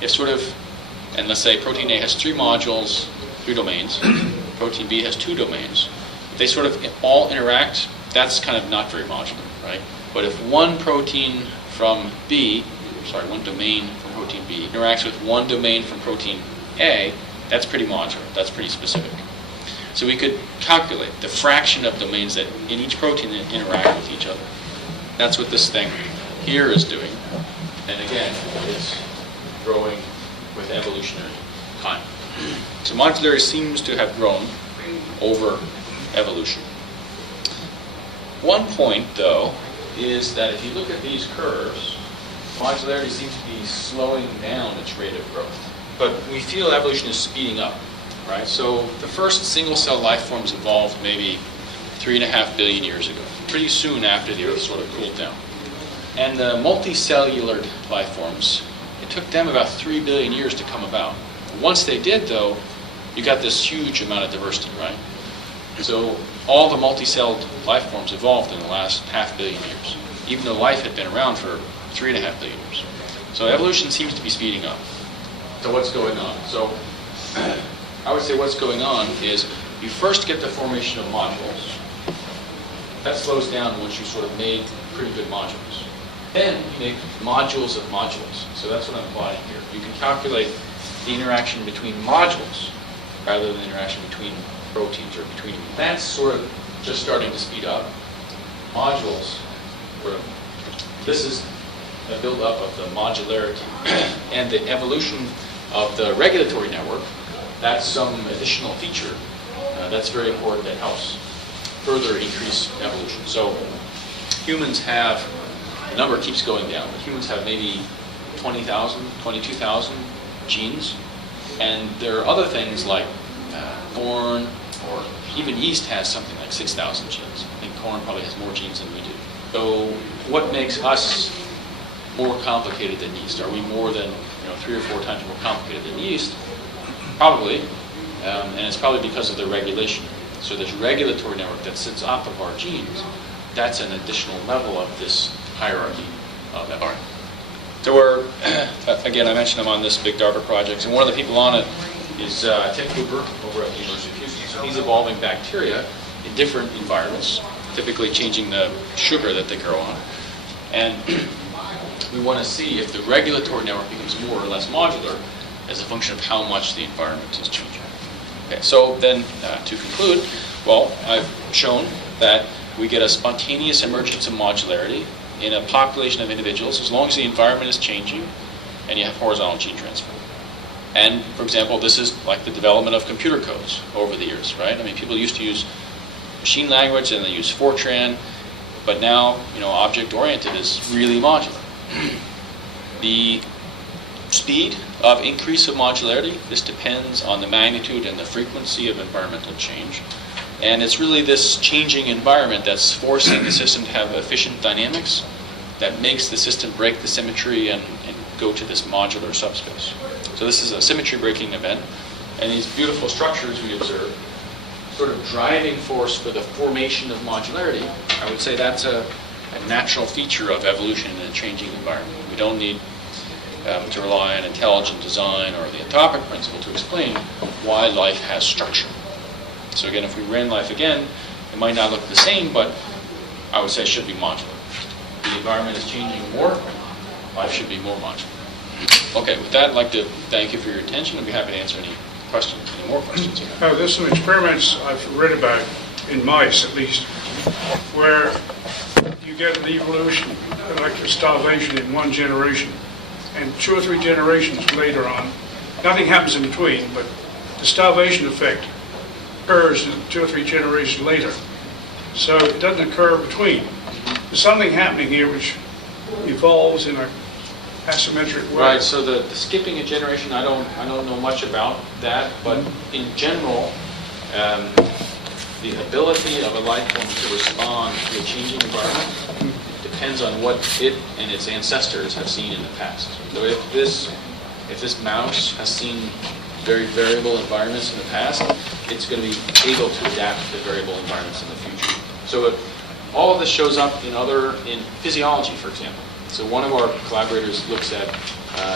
if sort of, and let's say protein A has 3 modules, 3 domains, protein B has 2 domains, if they sort of all interact, that's kind of not very modular, right? But if one protein from B, one domain from protein B interacts with one domain from protein A, that's pretty modular, that's pretty specific. So we could calculate the fraction of domains that in each protein that interact with each other. That's what this thing here is doing. And again, it's growing with evolutionary time. So modularity seems to have grown over evolution. One point, though, is that if you look at these curves, modularity seems to be slowing down its rate of growth. But we feel evolution is speeding up, right? So the first single-cell life forms evolved maybe 3.5 billion years ago, pretty soon after the Earth sort of cooled down. And the multicellular life forms, it took them about 3 billion years to come about. Once they did, though, you got this huge amount of diversity, right? So all the multicelled life forms evolved in the last 500 million years, even though life had been around for 3.5 billion years. So evolution seems to be speeding up. So what's going on? So I would say what's going on is you first get the formation of modules. That slows down once you sort of made pretty good modules. Then you make modules of modules. So that's what I'm applying here. You can calculate the interaction between modules rather than the interaction between proteins or between. That's sort of just starting to speed up. Modules, this is a build-up of the modularity and the evolution of the regulatory network. That's some additional feature that's very important that helps further increase evolution. So humans have, the number keeps going down, but humans have maybe 20,000, 22,000 genes. And there are other things like corn, or even yeast has something like 6,000 genes. I think corn probably has more genes than we do. So what makes us more complicated than yeast? Are we more than 3 or 4 times more complicated than yeast? Probably, and it's probably because of the regulation. So this regulatory network that sits off of our genes, that's an additional level of this hierarchy of evolution. So we're, again, I mentioned I'm on this big DARPA project, and one of the people on it is Tim Cooper over at the University of Houston. So he's evolving bacteria in different environments, typically changing the sugar that they grow on. And we want to see if the regulatory network becomes more or less modular as a function of how much the environment is changing. Okay, so then to conclude, well, I've shown that we get a spontaneous emergence of modularity in a population of individuals as long as the environment is changing and you have horizontal gene transfer. And, for example, this is like the development of computer codes over the years, right? I mean, people used to use machine language and they use Fortran, but now, object-oriented is really modular. The speed of increase of modularity, this depends on the magnitude and the frequency of environmental change. And it's really this changing environment that's forcing the system to have efficient dynamics that makes the system break the symmetry and go to this modular subspace. So this is a symmetry breaking event. And these beautiful structures we observe, sort of driving force for the formation of modularity, I would say that's a natural feature of evolution in a changing environment. We don't need to rely on intelligent design or the anthropic principle to explain why life has structure. So again, if we ran life again, it might not look the same, but I would say it should be modular. The environment is changing more, life should be more modular. Okay, with that, I'd like to thank you for your attention and be happy to answer any questions, any more questions. Now, there's some experiments I've read about, in mice at least, where you get an evolution, like a starvation in one generation, and 2 or 3 generations later on, nothing happens in between, but the starvation effect occurs 2 or 3 generations later. So it doesn't occur between. There's something happening here which evolves in a asymmetric way. Right, so the skipping a generation, I don't know much about that, but in general, the ability of a life form to respond to a changing environment depends on what it and its ancestors have seen in the past. So if this mouse has seen very variable environments in the past, it's going to be able to adapt to variable environments in the future. So all of this shows up in physiology, for example. So one of our collaborators looks at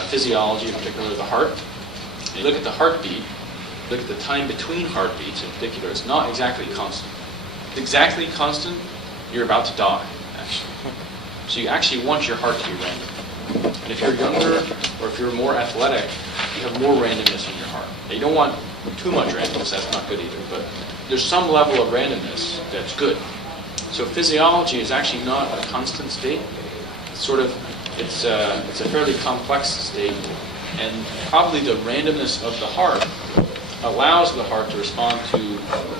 physiology, in particular the heart. And you look at the heartbeat, look at the time between heartbeats in particular, it's not exactly constant. If it's exactly constant, you're about to die, actually. So you actually want your heart to be random. And if you're younger, or if you're more athletic, you have more randomness in your heart. Now, you don't want too much randomness, that's not good either, but there's some level of randomness that's good. So physiology is actually not a constant state. It's a fairly complex state, and probably the randomness of the heart allows the heart to respond to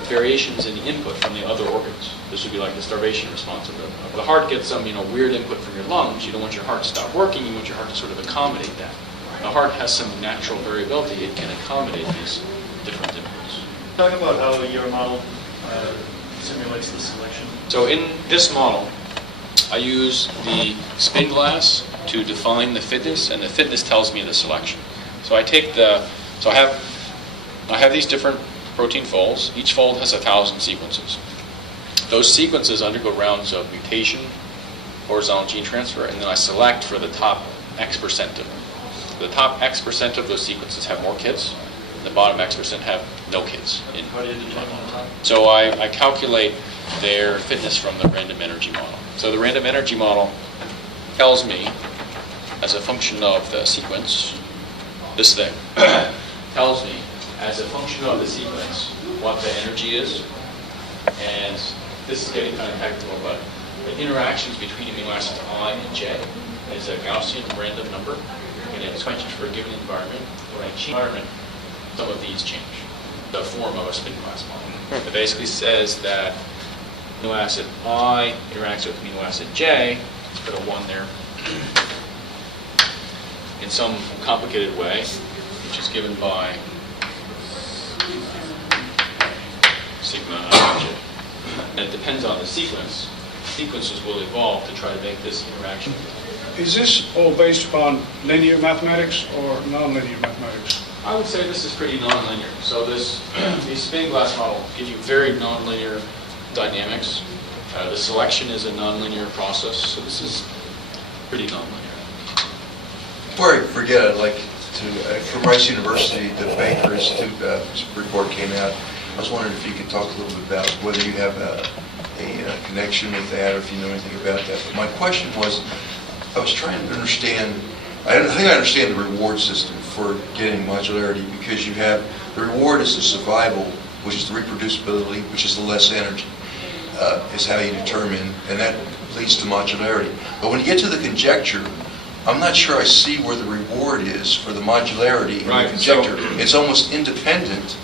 variations in the input from the other organs. This would be like the starvation response of the heart gets some weird input from your lungs. You don't want your heart to stop working. You want your heart to sort of accommodate that. The heart has some natural variability. It can accommodate these different inputs. Talk about how your model simulates the selection. So in this model, I use the spin glass to define the fitness, and the fitness tells me the selection. So I take I have these different protein folds. Each fold has 1,000 sequences. Those sequences undergo rounds of mutation, horizontal gene transfer, and then I select for the top X% of them. The top X% of those sequences have more kids. The bottom X% have no kids. How do you determine the time? So I calculate their fitness from the random energy model. So the random energy model tells me, as a function of the sequence, this thing tells me, as a function of the sequence, what the energy is. And this is getting kind of technical, but the interactions between amino acids I and J is a Gaussian random number, and it's changes for a given environment. When I change environment, some of these change. The form of a spin glass model. It basically says that amino acid I interacts with amino acid J, let's put a 1 there, in some complicated way, which is given by sigma ij. And it depends on the sequence. Sequences will evolve to try to make this interaction. Is this all based upon linear mathematics or nonlinear mathematics? I would say this is pretty nonlinear. So these spin glass models give you very nonlinear dynamics. The selection is a nonlinear process, so this is pretty nonlinear. Before I forget, I'd like to, from Rice University, the Baker Institute report came out. I was wondering if you could talk a little bit about whether you have a connection with that or if you know anything about that. But my question was, I was trying to understand, I think I understand the reward system for getting modularity, because you have, the reward is the survival, which is the reproducibility, which is the less energy, is how you determine, and that leads to modularity. But when you get to the conjecture, I'm not sure I see where the reward is for the modularity in the conjecture. So it's almost independent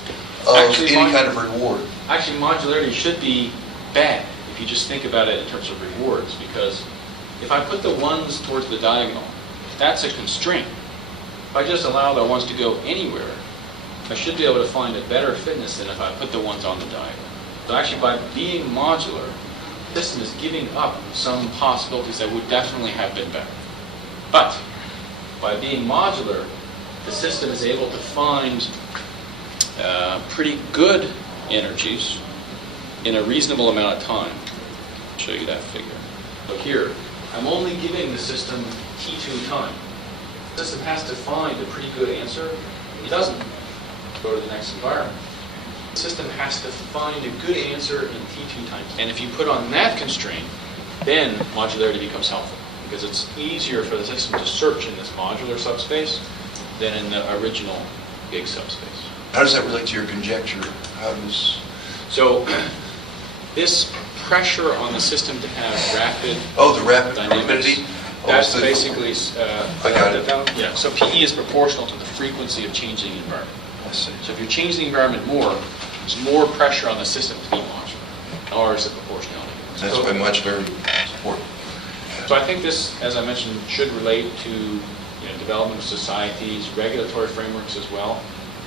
of any kind of reward. Actually, modularity should be bad if you just think about it in terms of rewards, because if I put the ones towards the diagonal, that's a constraint. If I just allow the ones to go anywhere, I should be able to find a better fitness than if I put the ones on the diagonal. So actually, by being modular, the system is giving up some possibilities that would definitely have been better. But by being modular, the system is able to find pretty good energies in a reasonable amount of time. I'll show you that figure. So here, I'm only giving the system T2 time. The system has to find a pretty good answer. It doesn't. Go to the next environment. The system has to find a good answer in T2 time. And if you put on that constraint, then modularity becomes helpful, because it's easier for the system to search in this modular subspace than in the original big subspace. How does that relate to your conjecture? How does... So this pressure on the system to have rapid the rapid dynamics, rapidity? that's basically... I got it. Yeah, so PE is proportional to the frequency of changing the environment. I see. So if you change the environment more, there's more pressure on the system to be modular. R is the proportionality. That's why modularity is important. So I think this, as I mentioned, should relate to development of societies, regulatory frameworks as well.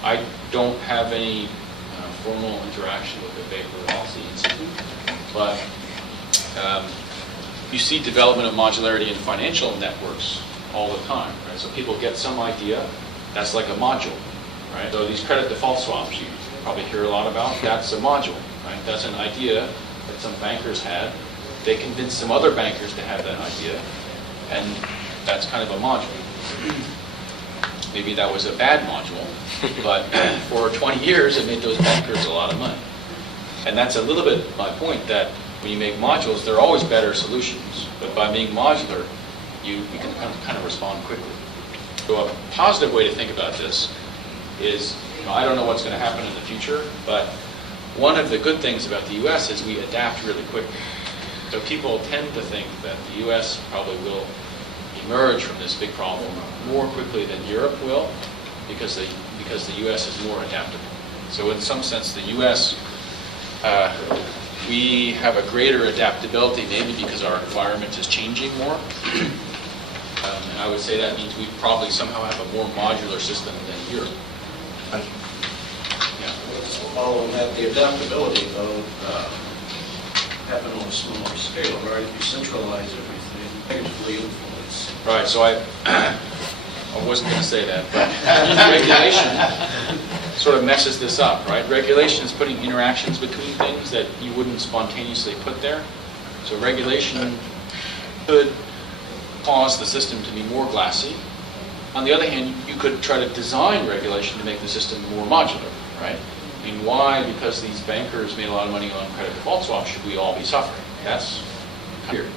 I don't have any formal interaction with the Baker Policy Institute, but you see development of modularity in financial networks all the time, right? So people get some idea, that's like a module, right? So these credit default swaps you probably hear a lot about, that's a module, right? That's an idea that some bankers had. They convinced some other bankers to have that idea, and that's kind of a module. Maybe that was a bad module, but for 20 years it made those bankers a lot of money. And that's a little bit my point, that when you make modules, they're always better solutions. But by being modular, you can kind of respond quickly. So a positive way to think about this is, I don't know what's going to happen in the future, but one of the good things about the US is we adapt really quickly. So people tend to think that the US probably will emerge from this big problem more quickly than Europe will, because the US is more adaptable. So in some sense, the U.S., we have a greater adaptability, maybe because our environment is changing more. And I would say that means we probably somehow have a more modular system than Europe. Yeah. Following that, the adaptability, though, happen on a smaller scale, right? If you centralize everything, negatively influence. Right, so I wasn't going to say that, but regulation sort of messes this up, right? Regulation is putting interactions between things that you wouldn't spontaneously put there. So regulation could cause the system to be more glassy. On the other hand, you could try to design regulation to make the system more modular, right? I mean, why? Because these bankers made a lot of money on credit default swaps, should we all be suffering? That's weird.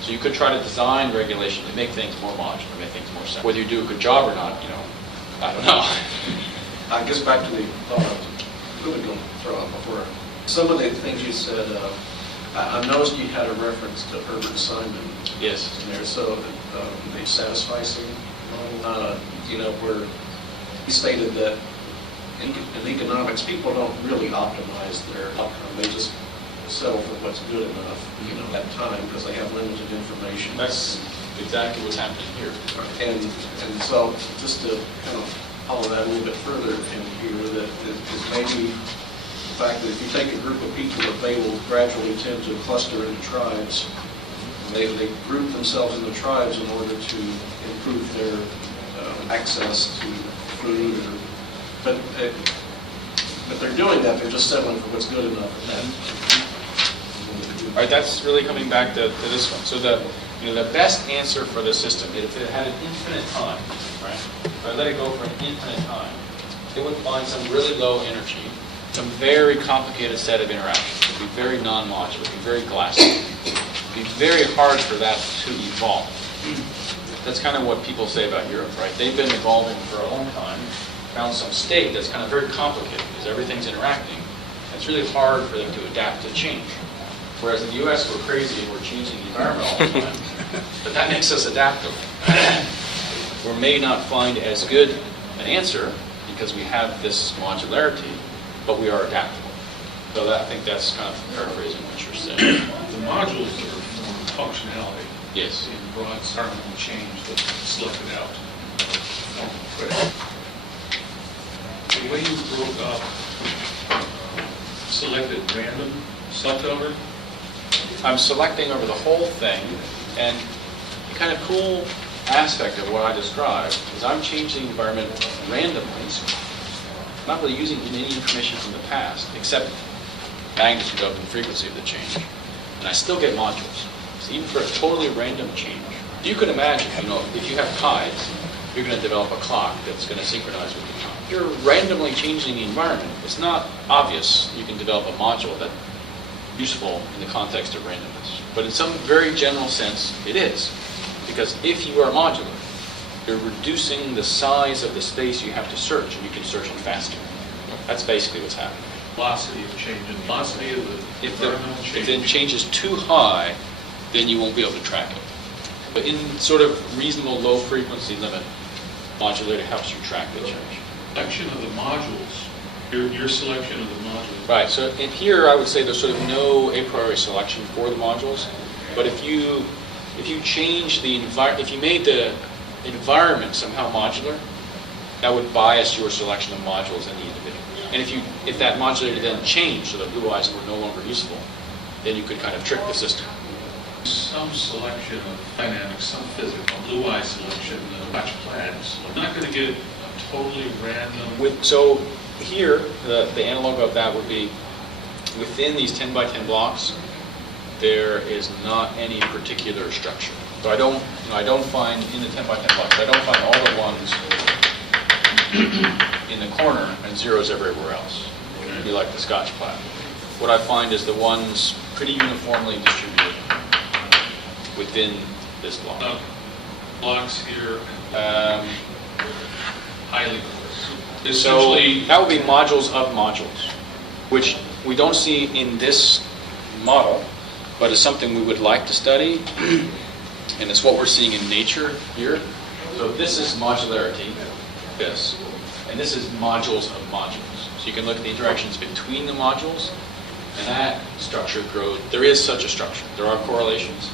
So you could try to design regulation to make things more modular, make things more simple. Whether you do a good job or not, I don't know. I guess back to the thought I was really going to throw out before. Some of the things you said, I noticed you had a reference to Herbert Simon. Yes. In there, so they satisfy some, where he stated that in economics, people don't really optimize their outcome. They just settle for what's good enough, at the time, because they have limited information. That's exactly what's happening here. And so, just to kind of follow that a little bit further in here, that is maybe the fact that if you take a group of people, that they will gradually tend to cluster into tribes. They group themselves into tribes in order to improve their access to food. But they're doing that, they're just settling for what's good enough. All right, that's really coming back to this one. So the best answer for the system, if it had an infinite time, right? If I let it go for an infinite time, it would find some really low energy, some very complicated set of interactions. It would be very non-modular, it would be very glassy. It would be very hard for that to evolve. That's kind of what people say about Europe, right? They've been evolving for a long time, found some state that's kind of very complicated because everything's interacting. It's really hard for them to adapt to change. Whereas in the U.S., we're crazy and we're changing the environment all the time. But that makes us adaptable. We may not find as good an answer because we have this modularity, but we are adaptable. So I think that's kind of paraphrasing what you're saying. The modules are functionality. Yes. In broad terminal change that's selected out. The way you broke up selected random select over. I'm selecting over the whole thing, and the kind of cool aspect of what I described is I'm changing the environment randomly. I'm not really using any information from the past, except magnitude of and frequency of the change. And I still get modules. So even for a totally random change, you could imagine, if you have tides, you're going to develop a clock that's going to synchronize with the time. You're randomly changing the environment. It's not obvious you can develop a module that's useful in the context of randomness. But in some very general sense, it is. Because if you are modular, you're reducing the size of the space you have to search, and you can search it faster. That's basically what's happening. Velocity of change and velocity of the environmental change. If the change is too high, then you won't be able to track it. But in sort of reasonable low frequency limit, modularity helps you track the change. Selection of the modules, your selection of the modules. Right, so in here I would say there's sort of no a priori selection for the modules, but if you change the if you made the environment somehow modular, that would bias your selection of modules in the individual. And if that modularity then changed so that blue eyes were no longer useful, then you could kind of trick the system. Some selection of dynamics, some physical, blue eye selection, match plans. I'm not going to get a totally random. So here, the analog of that would be within these 10 by 10 blocks, there is not any particular structure. So I don't find in the 10 by 10 blocks, I don't find all the ones in the corner and zeros everywhere else. It would be like the Scotch plat. What I find is the ones pretty uniformly distributed within this block. Blocks here, highly coarse. So that would be modules of modules, which we don't see in this model, but is something we would like to study, and it's what we're seeing in nature here. So this is modularity, this, And this is modules of modules. So you can look at the interactions between the modules, and that structure grows. There is such a structure. There are correlations,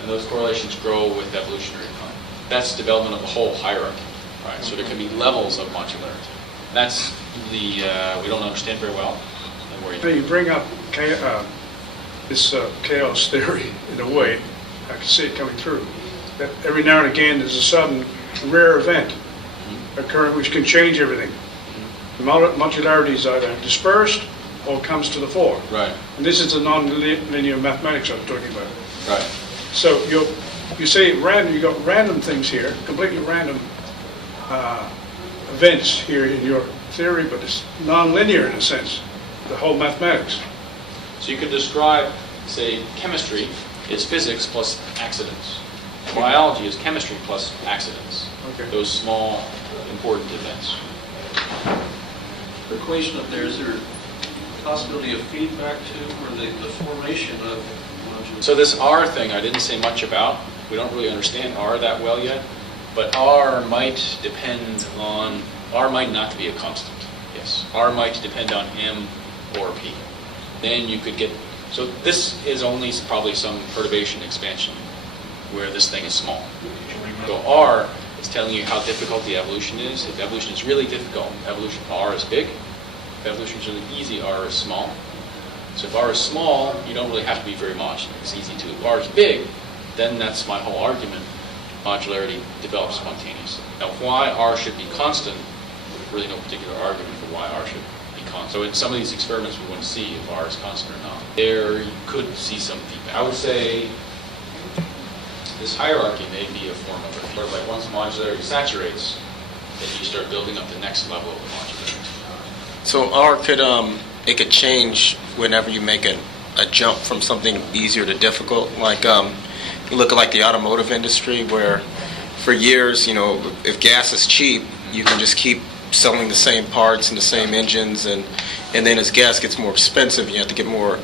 and those correlations grow with evolutionary decline. That's development of the whole hierarchy, right? So there can be levels of modularity. That's the we don't understand very well. And where Now you bring up this chaos theory in a way. I can see it coming through. That every now and again there's a sudden rare event occurring which can change everything. The modularity is either dispersed or comes to the fore. Right. And this is the nonlinear mathematics I'm talking about. Right. So you say random. You got random things here, completely random events here in your theory, but it's nonlinear in a sense. The whole mathematics. So you could describe, say, chemistry is physics plus accidents. Biology is chemistry plus accidents. Okay. Those small, important events. The equation up there, is there a possibility of feedback too, or the formation of modular? So this R thing I didn't say much about. We don't really understand R that well yet. But R might not be a constant. Yes. R might depend on M or P. Then you could get, so this is only probably some perturbation expansion where this thing is small. So R is telling you how difficult the evolution is. If evolution is really difficult, evolution R is big. If evolution is really easy, R is small. So if R is small, you don't really have to be very modular. It's easy to. If R is big, then that's my whole argument. Modularity develops spontaneously. Now, why R should be constant, really no particular argument for why R should be constant. So in some of these experiments, we want to see if R is constant or not. There, you could see some feedback. I would say this hierarchy may be a form of it. Where like once modularity saturates, then you start building up the next level of modularity. So R could it could change whenever you make a jump from something easier to difficult. Like you look at like the automotive industry, where for years, if gas is cheap, you can just keep selling the same parts and the same engines, and then as gas gets more expensive, you have to get more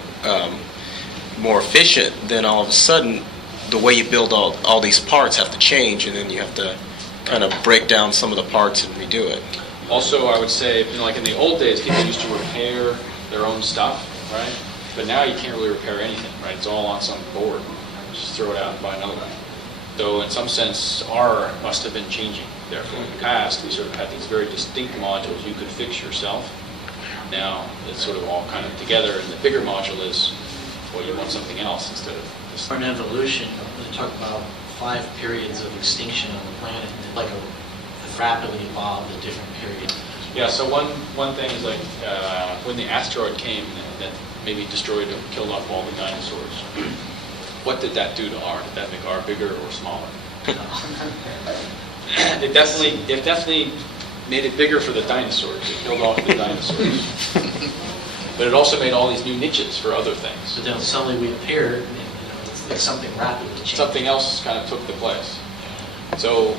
efficient. Then all of a sudden, the way you build all these parts have to change, and then you have to kind of break down some of the parts and redo it. Also, I would say, like in the old days, people used to repair their own stuff, right? But now you can't really repair anything, right? It's all on some board. Just throw it out and buy another one. So in some sense, R must have been changing. Therefore, in the past, we sort of had these very distinct modules you could fix yourself. Now, it's sort of all kind of together, and the bigger module is, well, you want something else instead of this. For an evolution, they talk about 5 periods of extinction on the planet, and like a rapidly evolved at different periods. Yeah, so one thing is like when the asteroid came that maybe destroyed or killed off all the dinosaurs, what did that do to R? Did that make R bigger or smaller? It definitely made it bigger for the dinosaurs. It killed off the dinosaurs. But it also made all these new niches for other things. But then suddenly we appeared, and it's like something rapidly changed. Something else kind of took the place. So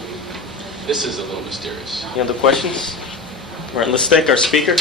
this is a little mysterious. Any other questions? All right, let's thank our speaker.